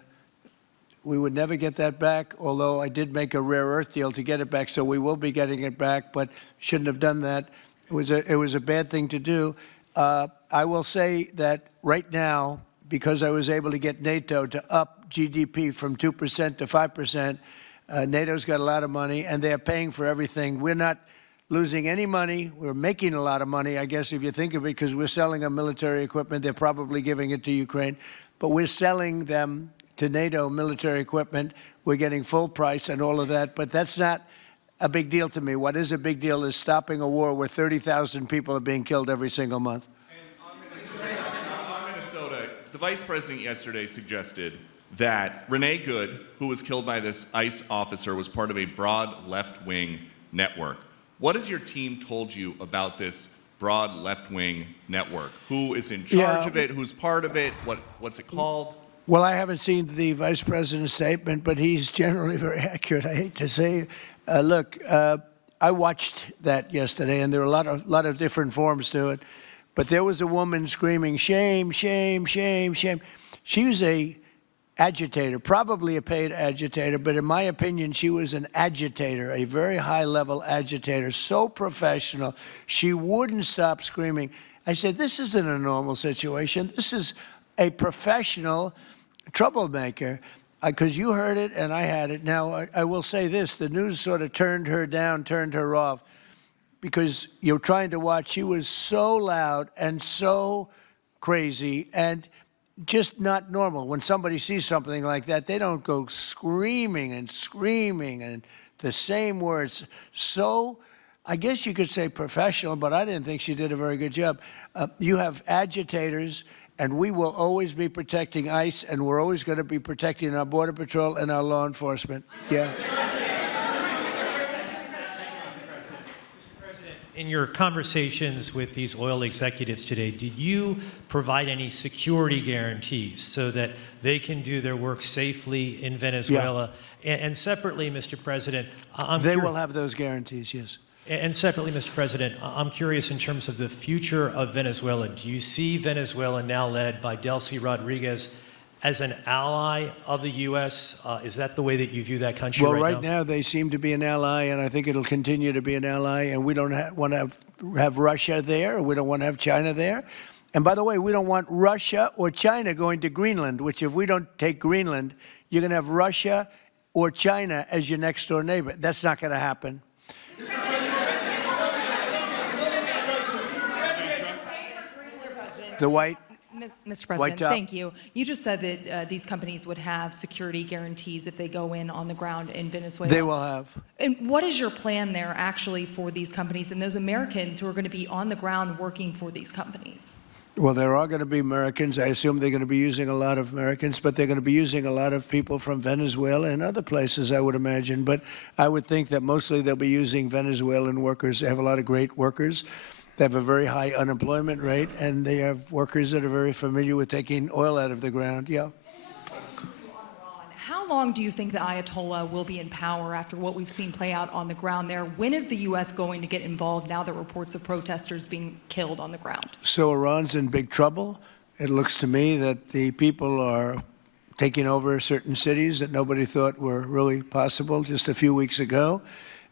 we would never get that back, although I did make a rare earth deal to get it back, so we will be getting it back, but shouldn't have done that. It was a bad thing to do. I will say that right now, because I was able to get NATO to up GDP from 2% to 5%, NATO's got a lot of money, and they're paying for everything. We're not losing any money. We're making a lot of money, I guess, if you think of it, because we're selling them military equipment. They're probably giving it to Ukraine. But we're selling them to NATO military equipment. We're getting full price and all of that. But that's not a big deal to me. What is a big deal is stopping a war where 30,000 people are being killed every single month. The vice president yesterday suggested that Renee Good, who was killed by this ICE officer, was part of a broad left-wing network. What has your team told you about this broad left-wing network? Who is in charge of it? Who's part of it? What's it called? Well, I haven't seen the vice president's statement, but he's generally very accurate. I hate to say. Look, I watched that yesterday, and there were a lot of different forms to it. But there was a woman screaming, shame, shame, shame, shame. She was a agitator, probably a paid agitator, but in my opinion, she was an agitator, a very high-level agitator, so professional. She wouldn't stop screaming. I said, this isn't a normal situation. This is a professional troublemaker, because you heard it and I had it. Now, I will say this. The news sort of turned her down, turned her off, because you're trying to watch. She was so loud and so crazy and just not normal. When somebody sees something like that, they don't go screaming and the same words. So I guess you could say professional, but I didn't think she did a very good job. You have agitators, and we will always be protecting ICE, and we're always going to be protecting our Border Patrol and our law enforcement. Yeah. In your conversations with these oil executives today, did you provide any security guarantees so that they can do their work safely in Venezuela? Yeah. And separately, Mr. President, they will have those guarantees, yes. And separately, Mr. President, I'm curious in terms of the future of Venezuela. Do you see Venezuela, now led by Delcy Rodriguez, as an ally of the U.S.? Is that the way that you view that country right now? Well, right now they seem to be an ally, and I think it'll continue to be an ally, and we don't want to have Russia there. We don't want to have China there. And by the way, we don't want Russia or China going to Greenland, which if we don't take Greenland, you're going to have Russia or China as your next-door neighbor. That's not going to happen. The white. Mr. White President, top. thank you. You just said that these companies would have security guarantees if they go in on the ground in Venezuela. They will have. And what is your plan there actually for these companies and those Americans who are going to be on the ground working for these companies? Well, there are going to be Americans. I assume they're going to be using a lot of Americans, but they're going to be using a lot of people from Venezuela and other places, I would imagine. But I would think that mostly they'll be using Venezuelan workers. They have a lot of great workers. They have a very high unemployment rate, and they have workers that are very familiar with taking oil out of the ground. Yeah. How long do you think the Ayatollah will be in power after what we've seen play out on the ground there? When is the U.S. going to get involved now that reports of protesters being killed on the ground? So Iran's in big trouble. It looks to me that the people are taking over certain cities that nobody thought were really possible just a few weeks ago.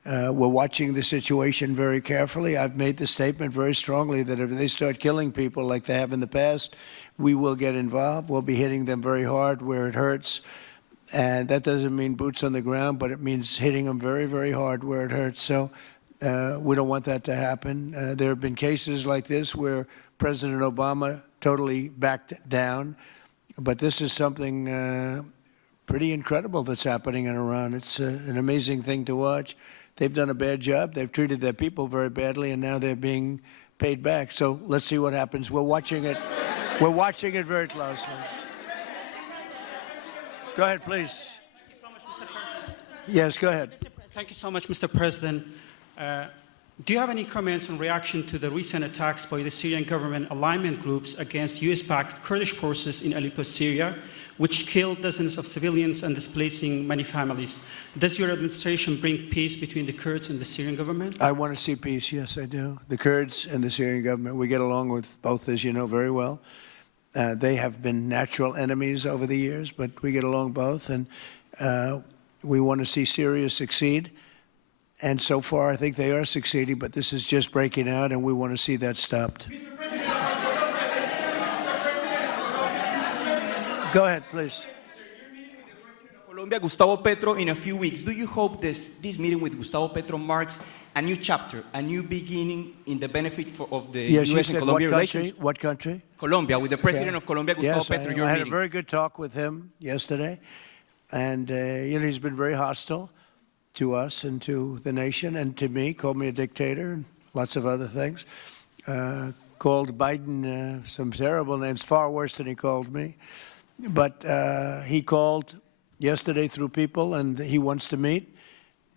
We're watching the situation very carefully. I've made the statement very strongly that if they start killing people like they have in the past, we will get involved. We'll be hitting them very hard where it hurts. And that doesn't mean boots on the ground, but it means hitting them very, very hard where it hurts. So we don't want that to happen. There have been cases like this where President Obama totally backed down. But this is something pretty incredible that's happening in Iran. It's an amazing thing to watch. They've done a bad job. They've treated their people very badly, and now they're being paid back. So let's see what happens. We're watching it. We're watching it very closely. Go ahead, please. Yes, go ahead. Thank you so much, Mr. President. Do you have any comments in reaction to the recent attacks by the Syrian government alignment groups against US-backed Kurdish forces in Aleppo, Syria, which killed dozens of civilians and displacing many families? Does your administration bring peace between the Kurds and the Syrian government? I want to see peace, yes, I do. The Kurds and the Syrian government, we get along with both, as you know very well. They have been natural enemies over the years, but we get along both, and we want to see Syria succeed. And so far, I think they are succeeding, but this is just breaking out, and we want to see that stopped. Go ahead, please. Colombia, Gustavo Petro, in a few weeks. Do you hope this meeting with Gustavo Petro marks a new chapter, a new beginning in the benefit of the U.S. and Colombia relations? What country? Colombia, with the president of Colombia, Gustavo Petro. I had a very good talk with him yesterday, and he's been very hostile to us and to the nation and to me, called me a dictator and lots of other things. Called Biden some terrible names, far worse than he called me. But he called yesterday through people, and he wants to meet,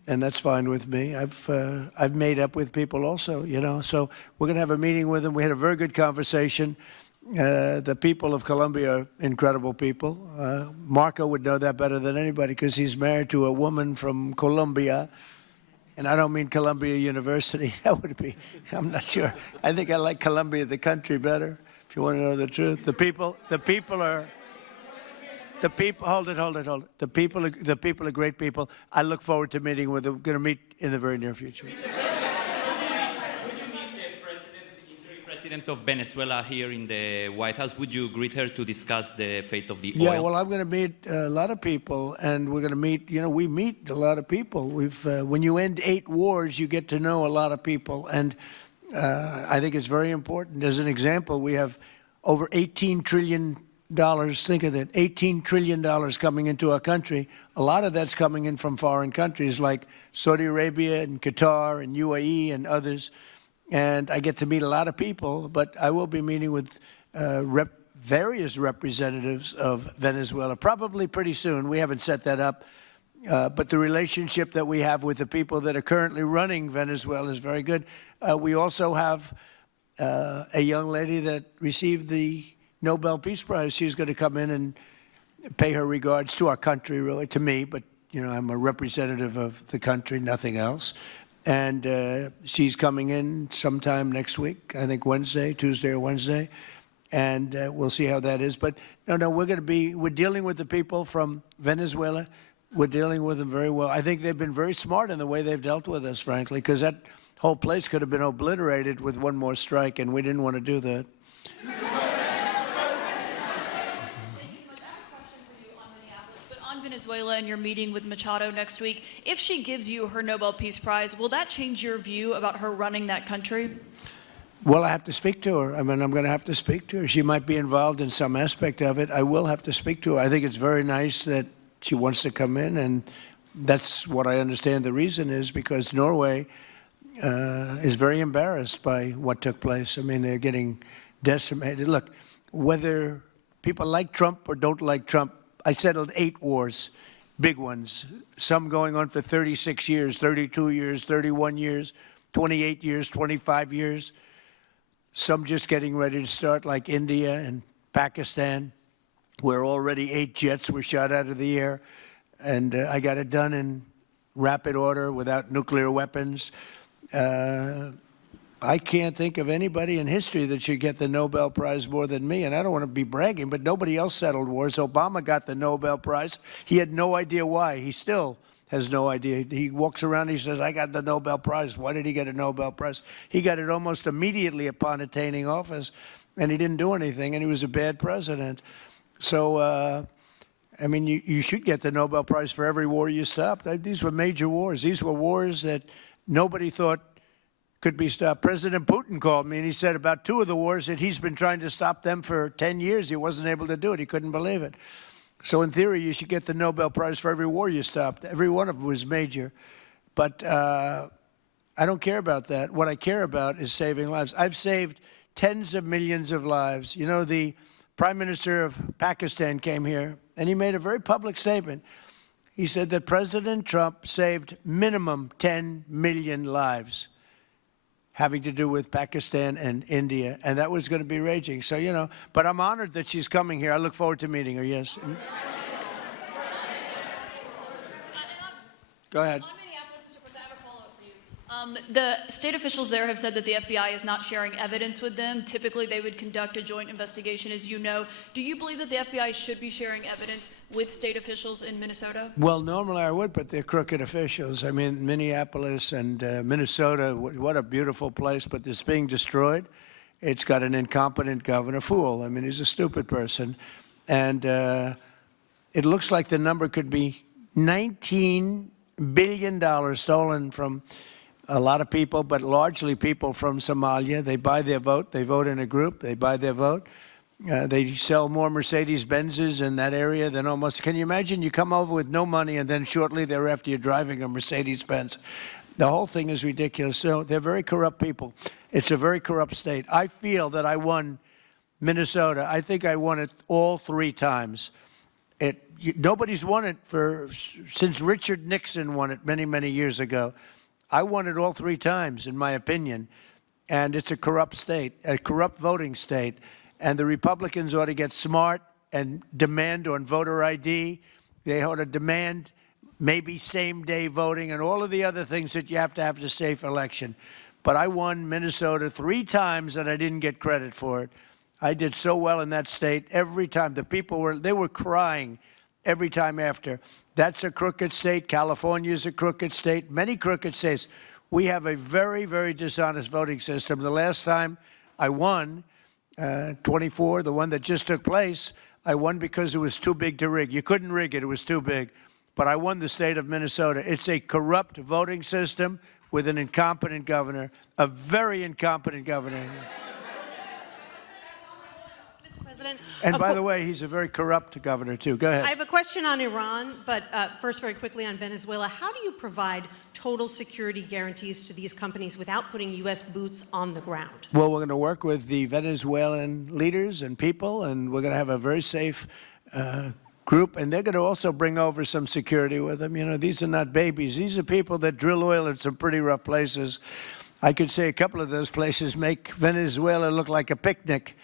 and that's fine with me. I've made up with people also, So we're going to have a meeting with him. We had a very good conversation. The people of Colombia are incredible people. Marco would know that better than anybody because he's married to a woman from Colombia. And I don't mean Columbia University. That would be, I'm not sure. I think I like Colombia, the country, better, if you want to know the truth. The people are, hold it. The people are great people. I look forward to meeting with them. We're going to meet in the very near future. President of Venezuela here in the White House. Would you greet her to discuss the fate of the oil? Yeah, well, I'm going to meet a lot of people, and we're going to meet, we meet a lot of people. When you end 8 wars, you get to know a lot of people, and I think it's very important. As an example, we have over $18 trillion, think of that, $18 trillion coming into our country. A lot of that's coming in from foreign countries like Saudi Arabia and Qatar and UAE and others. And I get to meet a lot of people, but I will be meeting with various representatives of Venezuela, probably pretty soon. We haven't set that up. But the relationship that we have with the people that are currently running Venezuela is very good. We also have a young lady that received the Nobel Peace Prize. She's going to come in and pay her regards to our country, really, to me. But, I'm a representative of the country, nothing else. And she's coming in sometime next week, I think Tuesday or Wednesday, and we'll see how that is. But no, we're dealing with the people from Venezuela. We're dealing with them very well. I think they've been very smart in the way they've dealt with us, frankly, because that whole place could have been obliterated with one more strike, and we didn't want to do that. Venezuela and your meeting with Machado next week, if she gives you her Nobel Peace Prize, will that change your view about her running that country? Well, I have to speak to her. I mean, I'm going to have to speak to her. She might be involved in some aspect of it. I will have to speak to her. I think it's very nice that she wants to come in, and that's what I understand the reason is, because Norway is very embarrassed by what took place. I mean, they're getting decimated. Look, whether people like Trump or don't like Trump, I settled 8 wars, big ones, some going on for 36 years, 32 years, 31 years, 28 years, 25 years. Some just getting ready to start, like India and Pakistan, where already 8 jets were shot out of the air. And I got it done in rapid order without nuclear weapons. I can't think of anybody in history that should get the Nobel Prize more than me. And I don't want to be bragging, but nobody else settled wars. Obama got the Nobel Prize. He had no idea why. He still has no idea. He walks around, he says, I got the Nobel Prize. Why did he get a Nobel Prize? He got it almost immediately upon attaining office, and he didn't do anything, and he was a bad president. So, I mean, you should get the Nobel Prize for every war you stopped. These were major wars. These were wars that nobody thought could be stopped. President Putin called me, and he said about 2 of the wars that he's been trying to stop them for 10 years. He wasn't able to do it. He couldn't believe it. So in theory, you should get the Nobel Prize for every war you stopped. Every one of them was major. But I don't care about that. What I care about is saving lives. I've saved tens of millions of lives. You know, the Prime Minister of Pakistan came here, and he made a very public statement. He said that President Trump saved minimum 10 million lives having to do with Pakistan and India, and that was going to be raging. So, you know, but I'm honored that she's coming here. I look forward to meeting her, yes. Go ahead. The state officials there have said that the FBI is not sharing evidence with them. Typically, they would conduct a joint investigation, as you know. Do you believe that the FBI should be sharing evidence with state officials in Minnesota? Well, normally I would, but they're crooked officials. I mean, Minneapolis and Minnesota, what a beautiful place, but it's being destroyed. It's got an incompetent governor, fool. I mean, he's a stupid person. And it looks like the number could be $19 billion stolen from a lot of people, but largely people from Somalia. They buy their vote. They vote in a group. They buy their vote. They sell more Mercedes-Benzes in that area than almost. Can you imagine? You come over with no money, and then shortly thereafter you're driving a Mercedes-Benz. The whole thing is ridiculous. So they're very corrupt people. It's a very corrupt state. I feel that I won Minnesota. I think I won it all 3 times. Nobody's won it since Richard Nixon won it many, many years ago. I won it all 3 times, in my opinion, and it's a corrupt state, a corrupt voting state, and the Republicans ought to get smart and demand on voter ID. They ought to demand maybe same-day voting and all of the other things that you have to have a safe election. But I won Minnesota 3 times, and I didn't get credit for it. I did so well in that state every time. The people were crying every time after. That's a crooked state. California is a crooked state. Many crooked states. We have a very, very dishonest voting system. The last time I won, 24, the one that just took place, I won because it was too big to rig. You couldn't rig it. It was too big. But I won the state of Minnesota. It's a corrupt voting system with an incompetent governor, a very incompetent governor. And by the way, he's a very corrupt governor, too. Go ahead. I have a question on Iran, but first, very quickly on Venezuela. How do you provide total security guarantees to these companies without putting U.S. boots on the ground? Well, we're going to work with the Venezuelan leaders and people, and we're going to have a very safe group. And they're going to also bring over some security with them. You know, these are not babies. These are people that drill oil in some pretty rough places. I could say a couple of those places make Venezuela look like a picnic.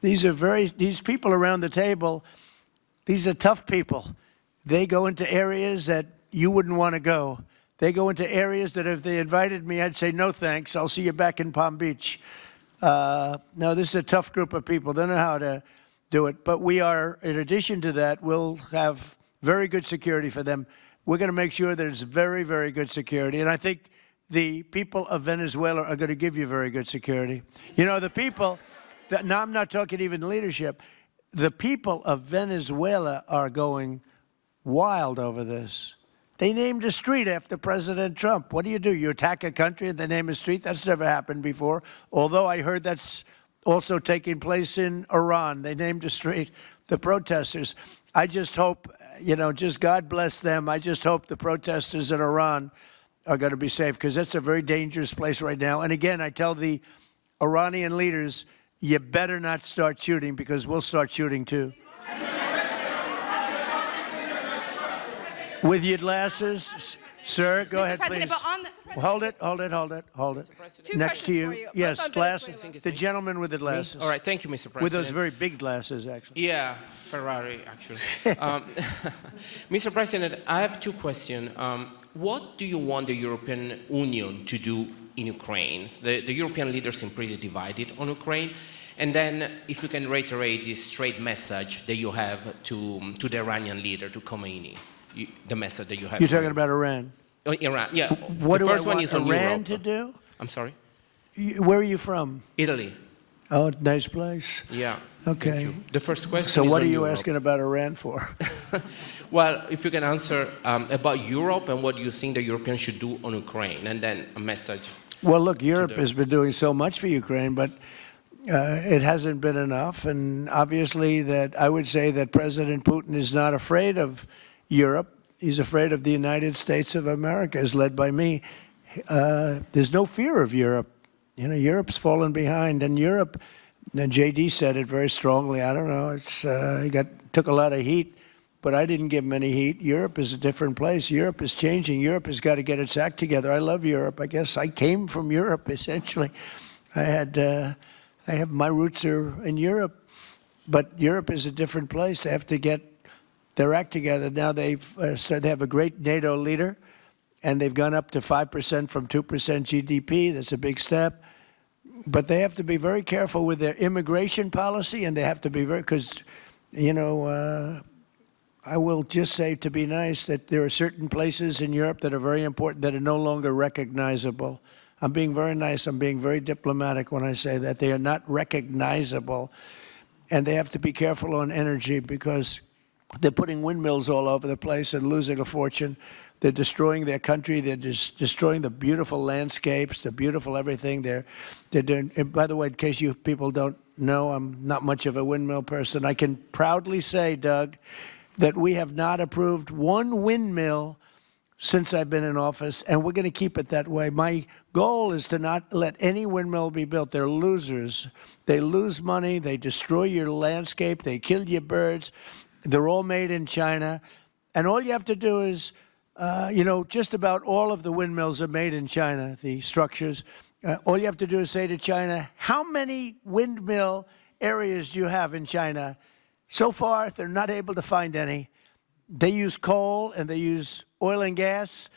These people around the table, these are tough people. They go into areas that you wouldn't want to go. They go into areas that if they invited me, I'd say, no thanks, I'll see you back in Palm Beach. No, this is a tough group of people. They know how to do it. But we are, in addition to that, we'll have very good security for them. We're going to make sure there's very, very good security. And I think the people of Venezuela are going to give you very good security. You know, the people... Now, I'm not talking even leadership. The people of Venezuela are going wild over this. They named a street after President Trump. What do? You attack a country and they name a street? That's never happened before. Although I heard that's also taking place in Iran. They named a street. The protesters. I just hope, just God bless them. I just hope the protesters in Iran are going to be safe, because that's a very dangerous place right now. And again, I tell the Iranian leaders, you better not start shooting, because we'll start shooting too. With your glasses, sir, go ahead, please. Hold it. Next to you. Yes, glasses. The gentleman with the glasses. All right, thank you, Mr. President. With those very big glasses, actually. Yeah, Ferrari, actually. Mr. President, I have two questions. What do you want the European Union to do in Ukraine? The European leaders seem pretty divided on Ukraine. And then, if you can reiterate this straight message that you have to the Iranian leader, to Khomeini, the message that you have. You're talking about Iran? Iran, yeah. What the do I first one want is on Iran Europe. to do? I'm sorry? Where are you from? Italy. Oh, nice place. Yeah. Okay. The first question So is what on are you Europe. asking about Iran for? Well, if you can answer about Europe and what you think the Europeans should do on Ukraine, and then a message. Well, look, Europe has been doing so much for Ukraine, but it hasn't been enough. And obviously that I would say that President Putin is not afraid of Europe. He's afraid of the United States of America, as led by me. There's no fear of Europe. Europe's fallen behind. And Europe, and JD said it very strongly, I don't know, he took a lot of heat, but I didn't give him any heat. Europe is a different place. Europe is changing. Europe has got to get its act together. I love Europe. I guess I came from Europe, essentially. My roots are in Europe, but Europe is a different place. They have to get their act together. Now they have a great NATO leader, and they've gone up to 5% from 2% GDP. That's a big step. But they have to be very careful with their immigration policy, and they have to be because, I will just say, to be nice, that there are certain places in Europe that are very important that are no longer recognizable. I'm being very nice. I'm being very diplomatic when I say that. They are not recognizable. And they have to be careful on energy, because they're putting windmills all over the place and losing a fortune. They're destroying their country. They're destroying the beautiful landscapes, the beautiful everything. They're doing. And by the way, in case you people don't know, I'm not much of a windmill person. I can proudly say, Doug, that we have not approved one windmill since I've been in office, and we're going to keep it that way. My goal is to not let any windmill be built. They're losers. They lose money. They destroy your landscape. They kill your birds. They're all made in China. And all you have to do is, just about all of the windmills are made in China, the structures. All you have to do is say to China, how many windmill areas do you have in China? So far, they're not able to find any. They use coal and they use oil and gas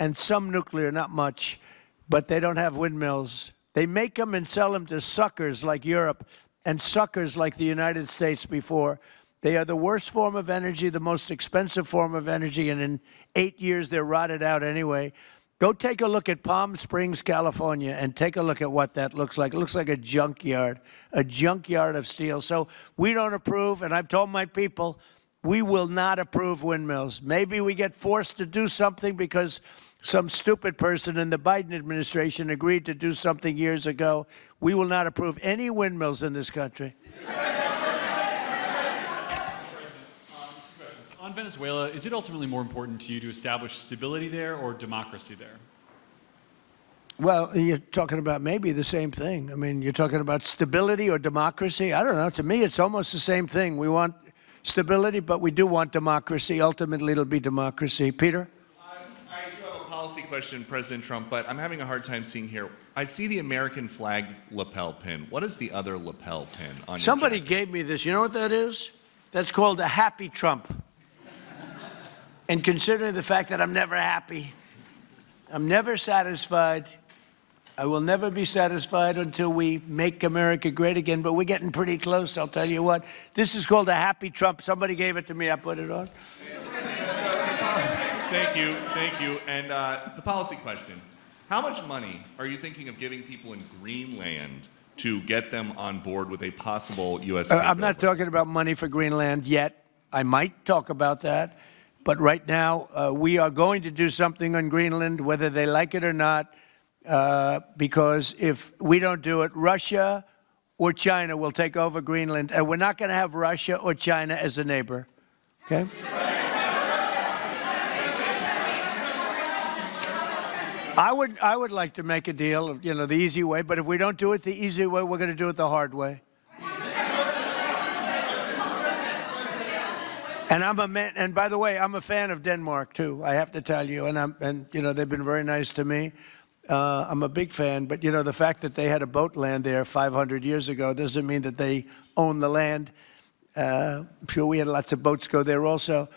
and some nuclear, not much, but they don't have windmills. They make them and sell them to suckers like Europe and suckers like the United States before. They are the worst form of energy, the most expensive form of energy, and in 8 years they're rotted out anyway. Go take a look at Palm Springs, California, and take a look at what that looks like. It looks like a junkyard of steel. So we don't approve, and I've told my people, we will not approve windmills. Maybe we get forced to do something because some stupid person in the Biden administration agreed to do something years ago. We will not approve any windmills in this country. On Venezuela, is it ultimately more important to you to establish stability there or democracy there? Well, you're talking about maybe the same thing. I mean, you're talking about stability or democracy. I don't know. To me, it's almost the same thing. We want stability, but we do want democracy. Ultimately, it'll be democracy. Peter? I do have a policy question, President Trump, but I'm having a hard time seeing here. I see the American flag lapel pin. What is the other lapel pin on your Somebody jacket? gave me this. You know what that is? That's called a happy Trump. And considering the fact that I'm never happy, I'm never satisfied, I will never be satisfied until we make America great again, but we're getting pretty close, I'll tell you what. This is called a happy Trump. Somebody gave it to me, I put it on. Thank you. And the policy question. How much money are you thinking of giving people in Greenland to get them on board with a possible U.S. I'm not talking about money for Greenland yet. I might talk about that. But right now, we are going to do something on Greenland, whether they like it or not, because if we don't do it, Russia or China will take over Greenland, and we're not going to have Russia or China as a neighbor. Okay? I would like to make a deal, you know, the easy way, but if we don't do it the easy way, we're going to do it the hard way. And I'm a man, and by the way, I'm a fan of Denmark too, I have to tell you, and you know, they've been very nice to me. I'm a big fan, but you know, the fact that they had a boat land there 500 years ago doesn't mean that they own the land. I'm sure we had lots of boats go there also.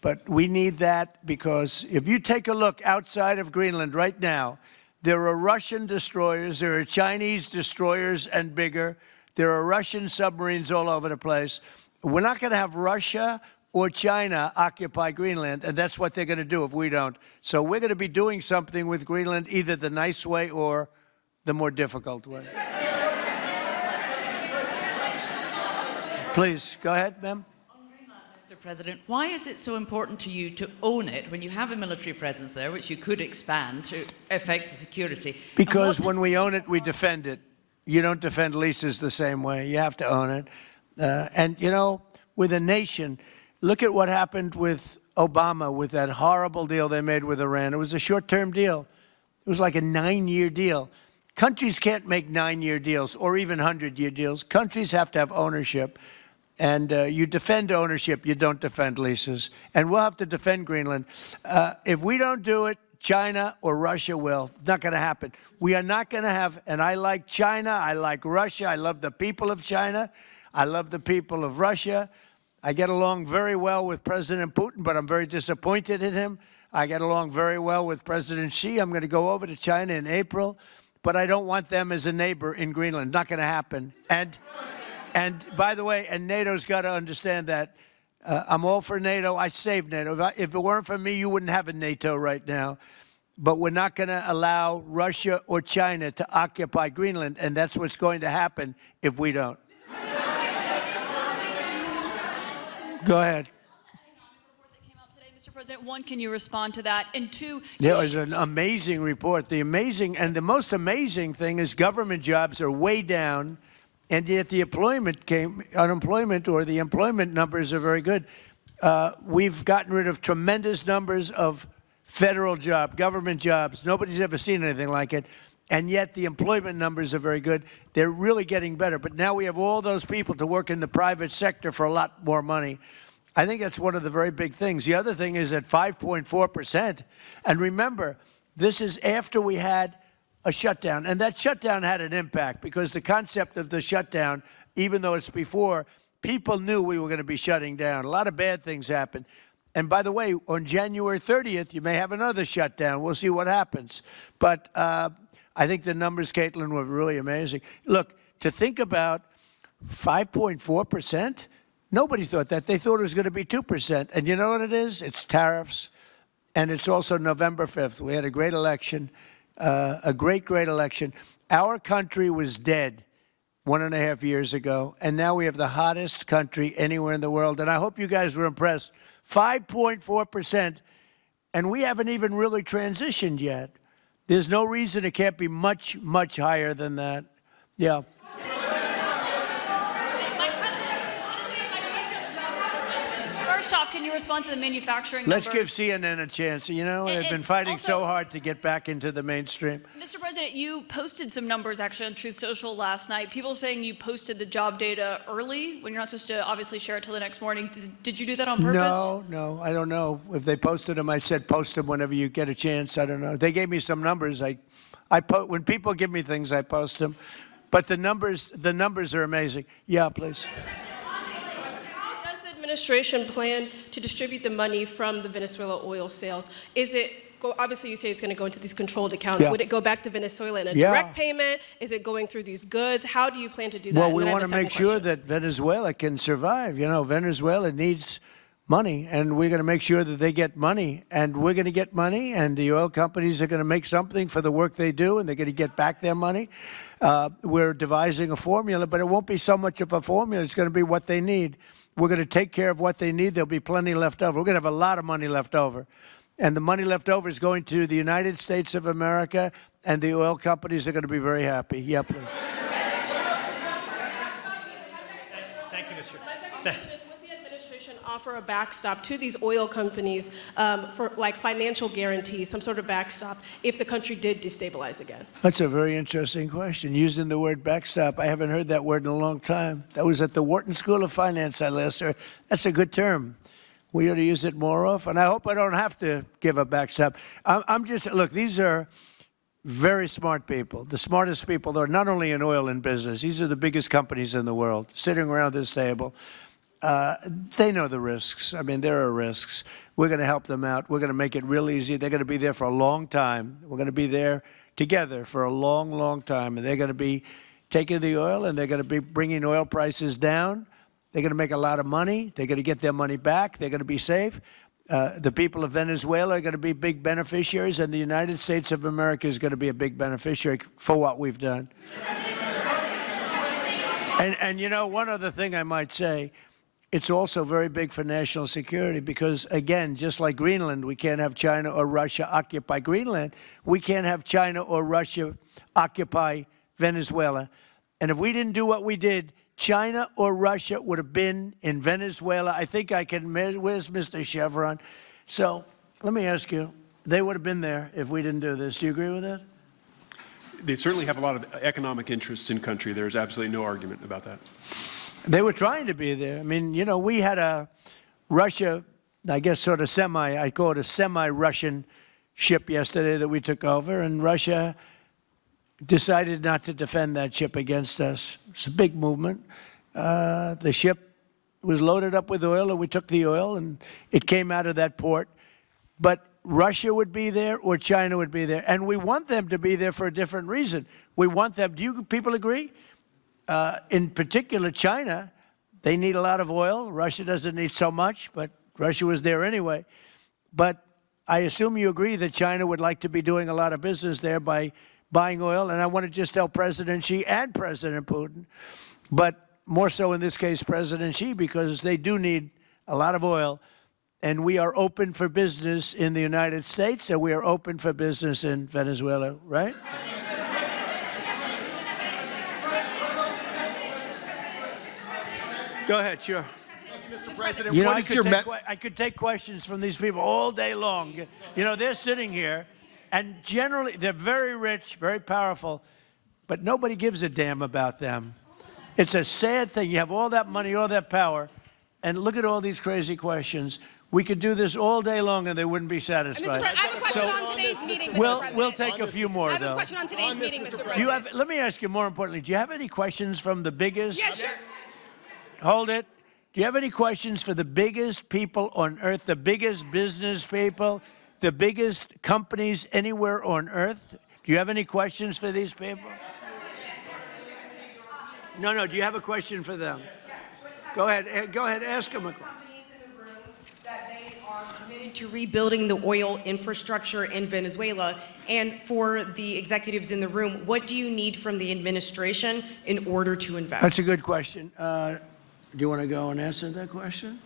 But we need that because if you take a look outside of Greenland right now, there are Russian destroyers, there are Chinese destroyers and bigger, there are Russian submarines all over the place. We're not going to have Russia or China occupy Greenland, and that's what they're going to do if we don't. So we're going to be doing something with Greenland, either the nice way or the more difficult way. Please, go ahead, ma'am. Mr. President, why is it so important to you to own it when you have a military presence there, which you could expand to affect the security? Because when we own it, we defend it. You don't defend leases the same way. You have to own it. And, you know, with a nation, look at what happened with Obama, with that horrible deal they made with Iran. It was a short-term deal. It was like a 9-year deal. Countries can't make 9-year deals or even 100-year deals. Countries have to have ownership. And you defend ownership, you don't defend leases. And we'll have to defend Greenland. If we don't do it, China or Russia will. It's not going to happen. We are not going to have, and I like China, I like Russia, I love the people of China, I love the people of Russia. I get along very well with President Putin, but I'm very disappointed in him. I get along very well with President Xi. I'm going to go over to China in April, but I don't want them as a neighbor in Greenland. Not going to happen. And by the way, and NATO's got to understand that. I'm all for NATO. I saved NATO. If it weren't for me, you wouldn't have a NATO right now. But we're not going to allow Russia or China to occupy Greenland, and that's what's going to happen if we don't. Go ahead. Mr. President, one, can you respond to that? And two, Yeah, it was an amazing report. The most amazing thing is government jobs are way down. And yet the unemployment or the employment numbers are very good. We've gotten rid of tremendous numbers of federal government jobs. Nobody's ever seen anything like it. And yet the employment numbers are very good. They're really getting better. But now we have all those people to work in the private sector for a lot more money. I think that's one of the very big things. The other thing is at 5.4%. And remember, this is after we had a shutdown. And that shutdown had an impact because the concept of the shutdown, even though it's before, people knew we were going to be shutting down. A lot of bad things happened. And by the way, on January 30th, you may have another shutdown. We'll see what happens. But I think the numbers, Caitlin, were really amazing. Look, to think about 5.4%, nobody thought that. They thought it was going to be 2%. And you know what it is? It's tariffs. And it's also November 5th. We had a great election. A great election. Our country was dead 1.5 years ago, and now we have the hottest country anywhere in the world. And I hope you guys were impressed. 5.4%, and we haven't even really transitioned yet. There's no reason it can't be much, much higher than that. Yeah. first off, can you respond to the manufacturing Let's number? give CNN a chance. You know, they've been fighting so hard to get back into the mainstream. Mr. President, you posted some numbers actually on Truth Social last night. People saying you posted the job data early when you're not supposed to obviously share it till the next morning. Did you do that on purpose? No, I don't know. If they posted them, I said post them whenever you get a chance. I don't know. They gave me some numbers. When people give me things, I post them. But the numbers are amazing. Yeah, please. How does the administration plan to distribute the money from the Venezuela oil sales? Is it, obviously you say it's going to go into these controlled accounts. Yeah. Would it go back to Venezuela in a Yeah. direct payment? Is it going through these goods? How do you plan to do that? Well, And we then I have want to a second make sure question. that Venezuela can survive. You know, Venezuela needs money, and we're going to make sure that they get money, and we're going to get money, and the oil companies are going to make something for the work they do, and they're going to get back their money. We're devising a formula, but it won't be so much of a formula. It's going to be what they need. We're going to take care of what they need. There'll be plenty left over. We're going to have a lot of money left over. And the money left over is going to the United States of America, and the oil companies are going to be very happy. Yeah, please. Thank you, Mr. Would the administration offer a backstop to these oil companies for like financial guarantees, some sort of backstop, if the country did destabilize again? That's a very interesting question. Using the word backstop, I haven't heard that word in a long time. That was at the Wharton School of Finance I last heard. That's a good term. We ought to use it more often. I hope I don't have to give a backstop. I'm just, look, these are very smart people, the smartest people. They're not only in oil and business. These are the biggest companies in the world sitting around this table. They know the risks. I mean, there are risks. We're going to help them out. We're going to make it real easy. They're going to be there for a long time. We're going to be there together for a long, long time. And they're going to be taking the oil, and they're going to be bringing oil prices down. They're going to make a lot of money. They're going to get their money back. They're going to be safe. The people of Venezuela are going to be big beneficiaries, and the United States of America is going to be a big beneficiary for what we've done. And you know, one other thing I might say, it's also very big for national security because, again, just like Greenland, we can't have China or Russia occupy Greenland. We can't have China or Russia occupy Venezuela. And if we didn't do what we did, China or Russia would have been in Venezuela. I think I can, where's Mr. Chevron? So let me ask you, they would have been there if we didn't do this. Do you agree with that? They certainly have a lot of economic interests in country. There's absolutely no argument about that. They were trying to be there. I mean, you know, we had a Russia, I guess sort of I call it a semi-Russian ship yesterday that we took over, and Russia decided not to defend that ship against us. It's a big movement. The ship was loaded up with oil, and we took the oil, and it came out of that port. But Russia would be there or China would be there, and we want them to be there for a different reason. We want them, do you people agree? In particular, China, they need a lot of oil. Russia doesn't need so much, but Russia was there anyway. But I assume you agree that China would like to be doing a lot of business there by buying oil, and I want to just tell President Xi and President Putin, but more so in this case President Xi, because they do need a lot of oil, and we are open for business in the United States, and we are open for business in Venezuela, right? Go ahead, sure. Mr. President, you know, what is your I could take questions from these people all day long. You know, they're sitting here, and generally, they're very rich, very powerful, but nobody gives a damn about them. It's a sad thing. You have all that money, all that power, and look at all these crazy questions. We could do this all day long, and they wouldn't be satisfied. I have a question on today's meeting, Mr. President. We'll take a few more, though. I have a question on today's meeting, Mr. President. Let me ask you more importantly, do you have any questions from the biggest? Yes, sure. Hold it. Do you have any questions for the biggest people on earth, the biggest business people, the biggest companies anywhere on earth? Do you have any questions for these people? No, do you have a question for them? Go ahead, ask them a question. To rebuilding the oil infrastructure in Venezuela, and for the executives in the room, what do you need from the administration in order to invest? That's a good question. Do you want to go and answer that question?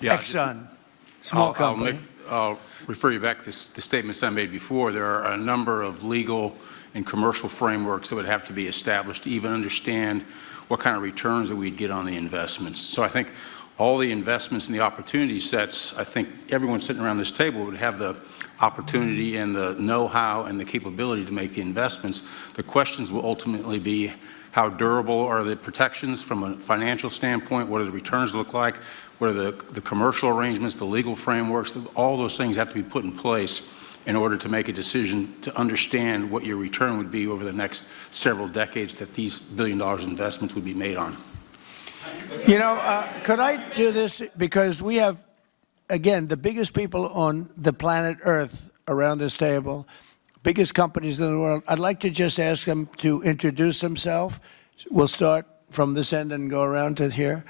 Yeah, Exxon, small company. I'll refer you back to the statements I made before. There are a number of legal and commercial frameworks that would have to be established to even understand what kind of returns that we'd get on the investments. So I think all the investments and the opportunity sets, I think everyone sitting around this table would have the opportunity and the know-how and the capability to make the investments. The questions will ultimately be how durable are the protections from a financial standpoint, what do the returns look like, what are the commercial arrangements, the legal frameworks, all those things have to be put in place in order to make a decision to understand what your return would be over the next several decades that these $1 billion investments would be made on. You know, could I do this? Because we have, again, the biggest people on the planet Earth around this table, biggest companies in the world. I'd like to just ask them to introduce themselves. We'll start from this end and go around to here.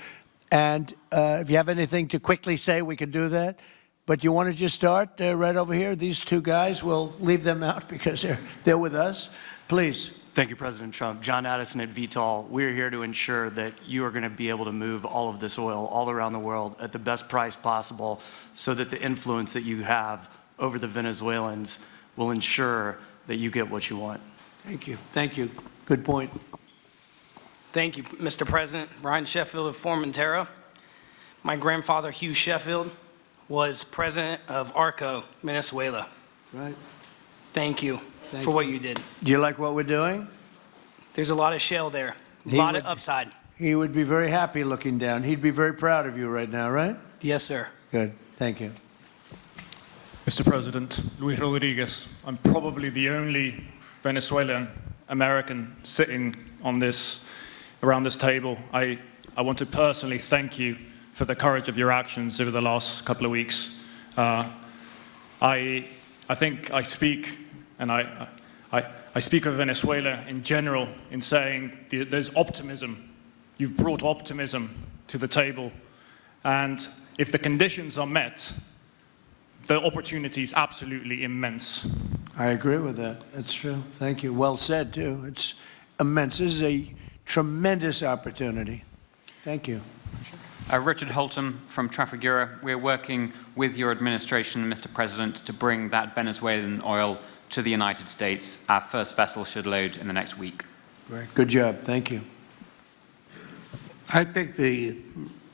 And if you have anything to quickly say, we can do that. But you want to just start right over here? These two guys, we'll leave them out because they're with us. Please. Thank you, President Trump. John Addison at VTOL. We're here to ensure that you are going to be able to move all of this oil all around the world at the best price possible so that the influence that you have over the Venezuelans will ensure that you get what you want. Thank you. Thank you. Good point. Thank you, Mr. President. Brian Sheffield of Formentera. My grandfather, Hugh Sheffield, was president of ARCO, Venezuela. Right. Thank you for what you did. Do you like what we're doing? There's a lot of shale there, a lot of upside. He would be very happy looking down. He'd be very proud of you right now, right? Yes, sir. Good. Thank you. Mr. President, Luis Rodriguez. I'm probably the only Venezuelan American sitting on around this table. I want to personally thank you for the courage of your actions over the last couple of weeks. I think I speak, and I speak of Venezuela in general in saying there's optimism. You've brought optimism to the table, and if the conditions are met, the opportunity is absolutely immense. I agree with that. That's true. Thank you. Well said, too. It's immense. This is a tremendous opportunity. Thank you. Richard Holton from Trafigura. We're working with your administration, Mr. President, to bring that Venezuelan oil to the United States. Our first vessel should load in the next week. Great. Good job. Thank you. I think the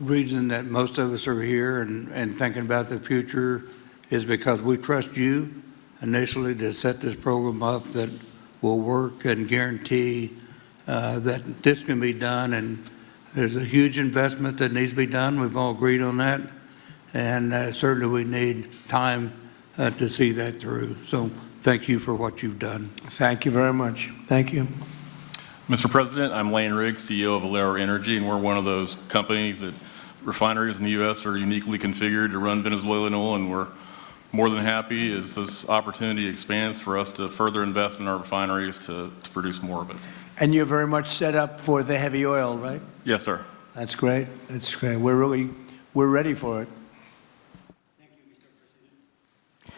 reason that most of us are here and thinking about the future is because we trust you initially to set this program up that will work and guarantee that this can be done. And there's a huge investment that needs to be done. We've all agreed on that. And certainly we need time to see that through. So thank you for what you've done. Thank you very much. Thank you. Mr. President, I'm Lane Riggs, CEO of Valero Energy, and we're one of those companies that refineries in the U.S. are uniquely configured to run Venezuelan oil, and we're more than happy as this opportunity expands for us to further invest in our refineries to produce more of it. And you're very much set up for the heavy oil, right? Yes, sir. That's great. That's great. We're ready for it.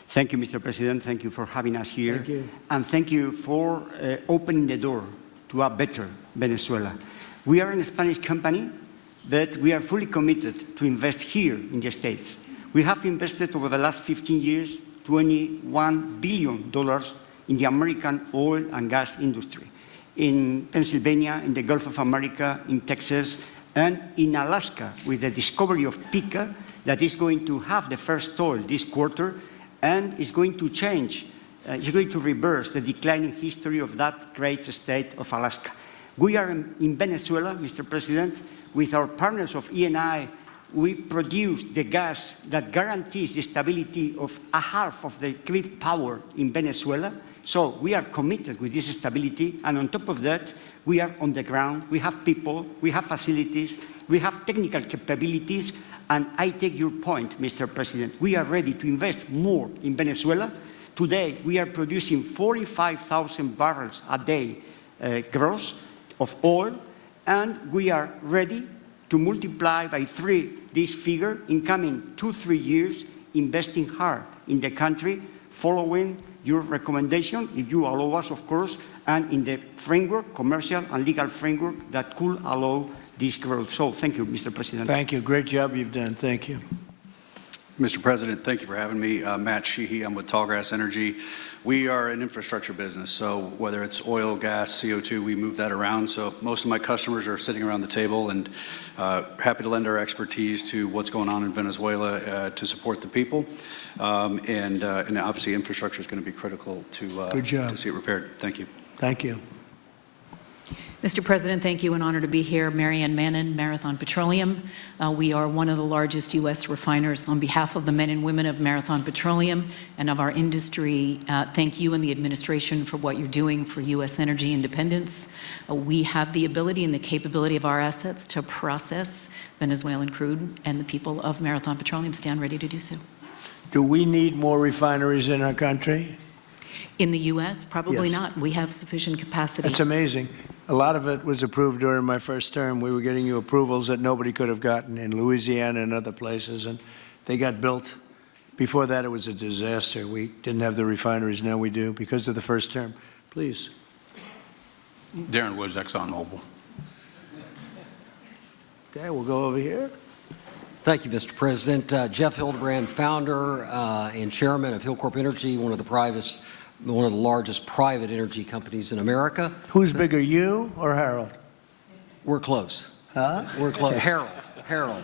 Thank you, Mr. President. Thank you for having us here. Thank you. And thank you for opening the door to a better Venezuela. We are a Spanish company, but we are fully committed to invest here in the States. We have invested over the last 15 years $21 billion in the American oil and gas industry, in Pennsylvania, in the Gulf of America, in Texas, and in Alaska, with the discovery of Pica that is going to have the first oil this quarter and is going to change, is going to reverse the declining history of that great state of Alaska. We are in Venezuela, Mr. President, with our partners of ENI. We produce the gas that guarantees the stability of a half of the grid power in Venezuela. So we are committed with this stability, and on top of that, we are on the ground, we have people, we have facilities, we have technical capabilities, and I take your point, Mr. President. We are ready to invest more in Venezuela. Today, we are producing 45,000 barrels a day gross of oil, and we are ready to multiply by 3 this figure in coming 2-3 years, investing hard in the country, following your recommendation, if you allow us, of course, and in the framework, commercial and legal framework that could allow this growth. So thank you, Mr. President. Thank you. Great job you've done. Thank you. Mr. President, thank you for having me. Matt Sheehy, I'm with Tallgrass Energy. We are an infrastructure business, so whether it's oil, gas, CO2, we move that around. So most of my customers are sitting around the table and happy to lend our expertise to what's going on in Venezuela to support the people. And obviously infrastructure is going to be critical to see it repaired. Thank you. Thank you. Mr. President, thank you. An honor to be here. Marianne Mannon, Marathon Petroleum. We are one of the largest U.S. refiners. On behalf of the men and women of Marathon Petroleum and of our industry, thank you and the administration for what you're doing for U.S. energy independence. We have the ability and the capability of our assets to process Venezuelan crude, and the people of Marathon Petroleum stand ready to do so. Do we need more refineries in our country? In the U.S., probably Yes. not. We have sufficient capacity. That's amazing. A lot of it was approved during my first term. We were getting you approvals that nobody could have gotten in Louisiana and other places, and they got built. Before that, it was a disaster. We didn't have the refineries. Now we do because of the first term. Please. Darren Woods, ExxonMobil. Okay, we'll go over here. Thank you, Mr. President. Jeff Hildebrand, founder and chairman of Hillcorp Energy, one of the largest private energy companies in America. Who's bigger, you or Harold? We're close. Huh? We're close. Harold.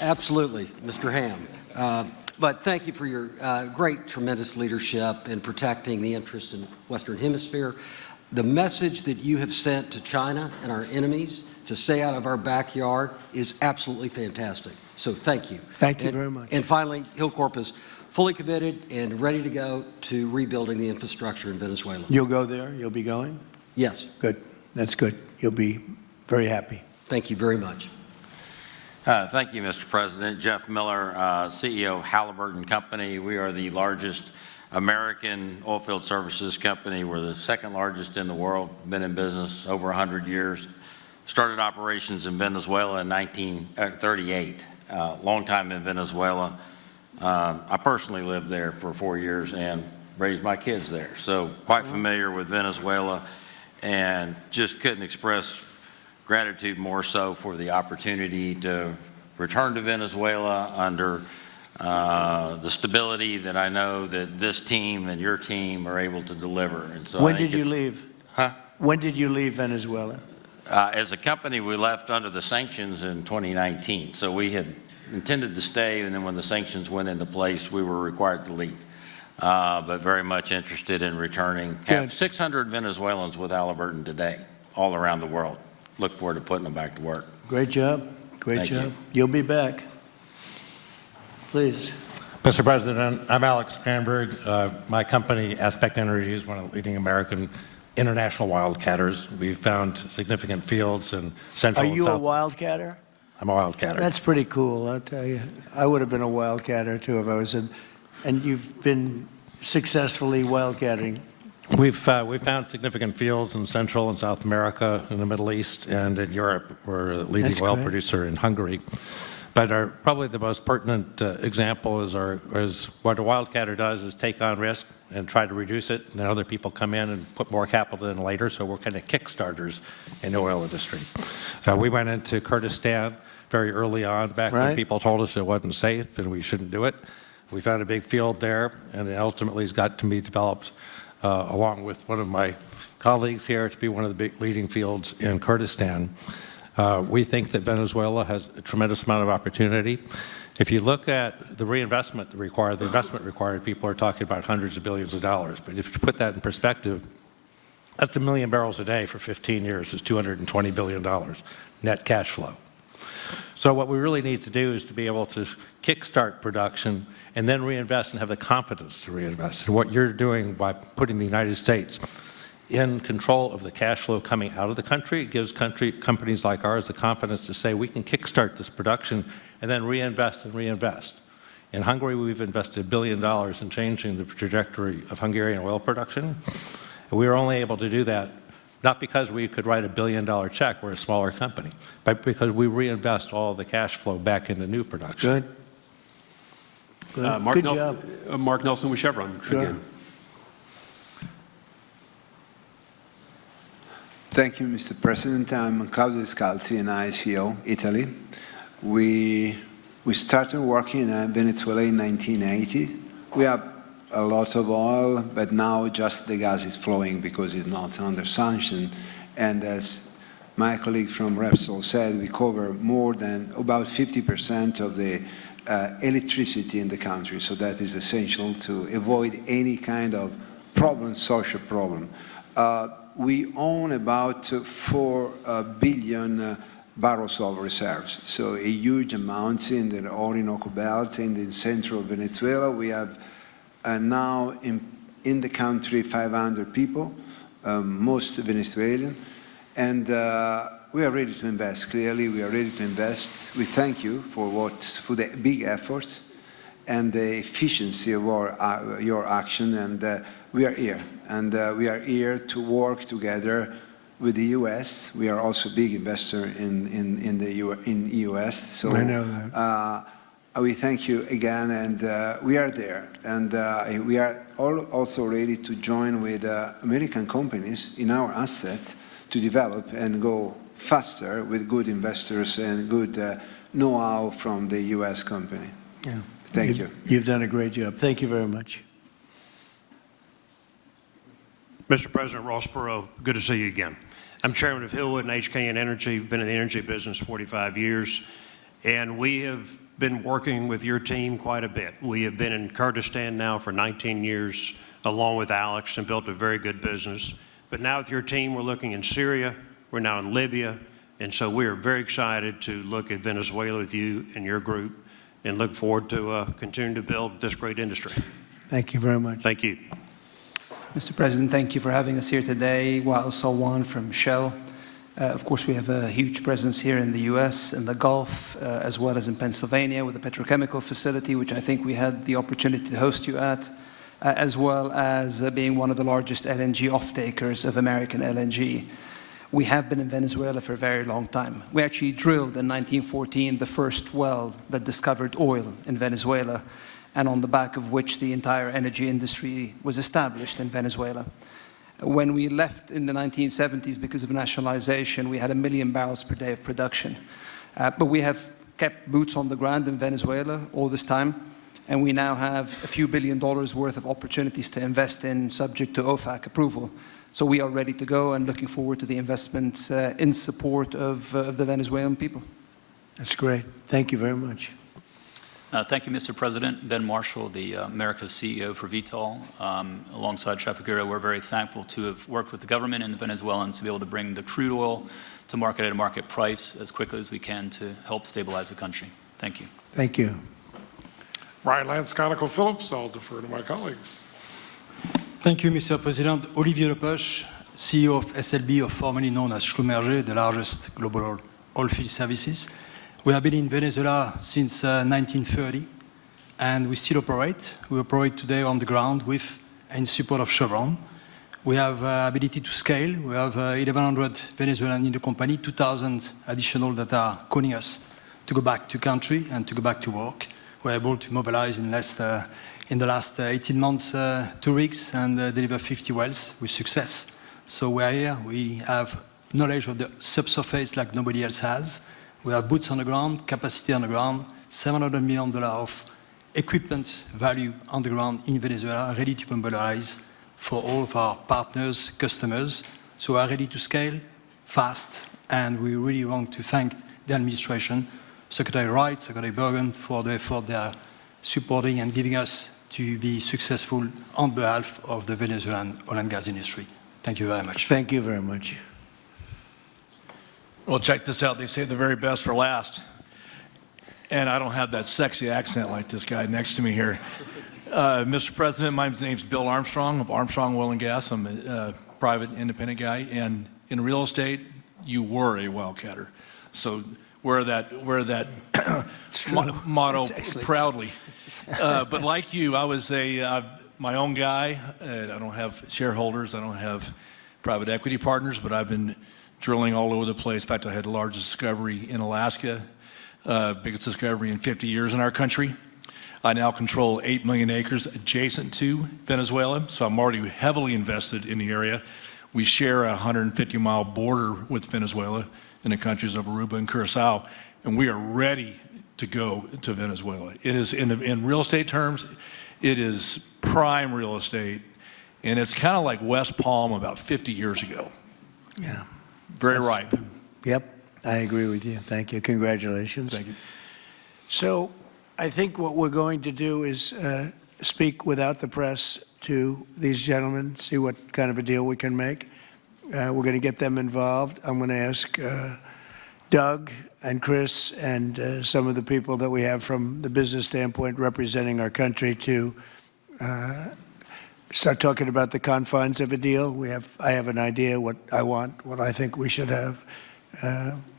Absolutely, Mr. Ham. But thank you for your great, tremendous leadership in protecting the interests in the Western Hemisphere. The message that you have sent to China and our enemies to stay out of our backyard is absolutely fantastic. So thank you. Thank you very much. And finally, Hillcorp is fully committed and ready to go to rebuilding the infrastructure in Venezuela. You'll go there? You'll be going? Yes. Good. That's good. You'll be very happy. Thank you very much. Thank you, Mr. President. Jeff Miller, CEO of Halliburton Company. We are the largest American oilfield services company. We're the second largest in the world. Been in business over 100 years. Started operations in Venezuela in 1938. Long time in Venezuela. I personally lived there for 4 years and raised my kids there. So quite familiar with Venezuela, and just couldn't express gratitude more so for the opportunity to return to Venezuela under the stability that I know that this team and your team are able to deliver. And so When did you leave? Huh? When did you leave Venezuela? As a company, we left under the sanctions in 2019. So we had intended to stay, and then when the sanctions went into place, we were required to leave. But very much interested in returning. Have 600 Venezuelans with Halliburton today, all around the world. Look forward to putting them back to work. Great job. Great job. You'll be back. Please. Mr. President, I'm Alex Cranberg. My company, Aspect Energy, is one of the leading American international wildcatters. We've found significant fields in Central and Are you South. a wildcatter? I'm a wildcatter. That's pretty cool, I'll tell you. I would have been a wildcatter, too, if I was in. And you've been successfully wildcatting. We've found significant fields in Central and South America, in the Middle East, and in Europe. We're a leading That's oil great. producer in Hungary. But probably the most pertinent example is what a wildcatter does is take on risk and try to reduce it. And then other people come in and put more capital in later. So we're kind of kickstarters in the oil industry. So we went into Kurdistan very early on, back when people told us it wasn't safe and we shouldn't do it. We found a big field there, and it ultimately has got to be developed along with one of my colleagues here to be one of the big leading fields in Kurdistan. We think that Venezuela has a tremendous amount of opportunity. If you look at the reinvestment required, the investment required, people are talking about hundreds of billions of dollars. But if you put that in perspective, that's 1 million barrels a day for 15 years is $220 billion net cash flow. So what we really need to do is to be able to kickstart production and then reinvest and have the confidence to reinvest. And what you're doing by putting the United States in control of the cash flow coming out of the country, it gives companies like ours the confidence to say we can kickstart this production and then reinvest and reinvest. In Hungary, we've invested $1 billion in changing the trajectory of Hungarian oil production. And we were only able to do that not because we could write $1 billion check, we're a smaller company, but because we reinvest all the cash flow back into new production. Good. Mark Good Nelson, job. Mark Nelson with Chevron again. Thank you, Mr. President. I'm Claudio Scalzi in ICO, Italy. We started working in Venezuela in 1980. We have a lot of oil, but now just the gas is flowing because it's not under sanction. And as my colleague from Repsol said, we cover more than about 50% of the electricity in the country. So that is essential to avoid any kind of problem, social problem. We own about 4 billion barrels of reserves, so a huge amount in the Orinoco Belt and in central Venezuela. We have now in the country 500 people, most Venezuelan, and we are ready to invest. Clearly, we are ready to invest. We thank you for the big efforts and the efficiency of your action, and we are here. And we are here to work together with the U.S. We are also a big investor in the U.S. So I know that. we thank you again, and we are there. And we are also ready to join with American companies in our assets to develop and go faster with good investors and good know-how from the U.S. company. Yeah. Thank you. You've done a great job. Thank you very much. Mr. President Ross Perot, good to see you again. I'm chairman of Hillwood and HK Energy. I've been in the energy business 45 years, and we have been working with your team quite a bit. We have been in Kurdistan now for 19 years, along with Alex, and built a very good business. But now with your team, we're looking in Syria, we're now in Libya, and so we are very excited to look at Venezuela with you and your group, and look forward to continuing to build this great industry. Thank you very much. Thank you. Mr. President, thank you for having us here today. Wael Salwan from Shell. Of course, we have a huge presence here in the U.S., in the Gulf, as well as in Pennsylvania with the petrochemical facility, which I think we had the opportunity to host you at, as well as being one of the largest LNG off-takers of American LNG. We have been in Venezuela for a very long time. We actually drilled in 1914 the first well that discovered oil in Venezuela, and on the back of which the entire energy industry was established in Venezuela. When we left in the 1970s because of nationalization, we had 1 million barrels per day of production. But we have kept boots on the ground in Venezuela all this time, and we now have a few $1 billion worth of opportunities to invest in, subject to OFAC approval. So we are ready to go and looking forward to the investments in support of the Venezuelan people. That's great. Thank you very much. Thank you, Mr. President. Ben Marshall, the America's CEO for Vitol. Alongside Trafigura, we're very thankful to have worked with the government and the Venezuelans to be able to bring the crude oil to market at a market price as quickly as we can to help stabilize the country. Thank you. Thank you. Brian Lance, ConocoPhillips. I'll defer to my colleagues. Thank you, Mr. President. Olivier Lepoche, CEO of SLB, or formerly known as Schlumberger, the largest global oilfield services. We have been in Venezuela since 1930, and we still operate. We operate today on the ground with in support of Chevron. We have ability to scale. We have 1,100 Venezuelans in the company, 2,000 additional that are calling us to go back to country and to go back to work. We're able to mobilize in the last 18 months 2 rigs and deliver 50 wells with success. So we're here. We have knowledge of the subsurface like nobody else has. We have boots on the ground, capacity on the ground, $700 million of equipment value on the ground in Venezuela, ready to mobilize for all of our partners, customers. So we are ready to scale fast, and we really want to thank the administration, Secretary Wright, Secretary Bergen, for the effort they are supporting and giving us to be successful on behalf of the Venezuelan oil and gas industry. Thank you very much. Thank you very much. Well, check this out. They say the very best for last. And I don't have that sexy accent like this guy next to me here. Mr. President, my name's Bill Armstrong of Armstrong Oil and Gas. I'm a private independent guy. And in real estate, you were a wildcatter. So wear that motto proudly. But like you, I was my own guy. I don't have shareholders. I don't have private equity partners, but I've been drilling all over the place. In fact, I had the largest discovery in Alaska, biggest discovery in 50 years in our country. I now control 8 million acres adjacent to Venezuela, so I'm already heavily invested in the area. We share a 150-mile border with Venezuela in the countries of Aruba and Curacao, and we are ready to go to Venezuela. It is, in real estate terms, it is prime real estate, and it's kind of like West Palm about 50 years ago. Yeah. Very ripe. Yep, I agree with you. Thank you. Congratulations. Thank you. So I think what we're going to do is speak without the press to these gentlemen, see what kind of a deal we can make. We're going to get them involved. I'm going to ask Doug and Chris and some of the people that we have from the business standpoint representing our country to start talking about the confines of a deal. I have an idea what I want, what I think we should have.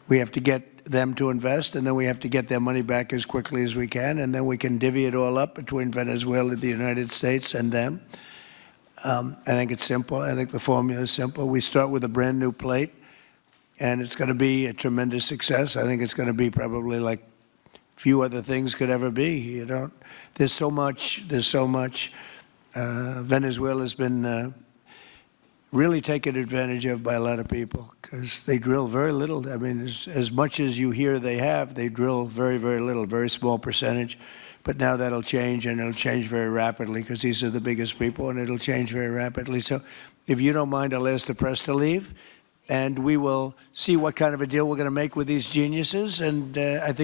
We have to get them to invest, and then we have to get their money back as quickly as we can, and then we can divvy it all up between Venezuela, the United States, and them. I think it's simple. I think the formula is simple. We start with a brand new plate, and it's going to be a tremendous success. I think it's going to be probably like few other things could ever be. You don't. There's so much. Venezuela's been really taken advantage of by a lot of people because they drill very little. I mean, as much as you hear they drill very, very little, very small percentage. But now that'll change, and it'll change very rapidly because these are the biggest people, and it'll change very rapidly. So if you don't mind, I'll ask the press to leave, and we will see what kind of a deal we're going to make with these geniuses. And I think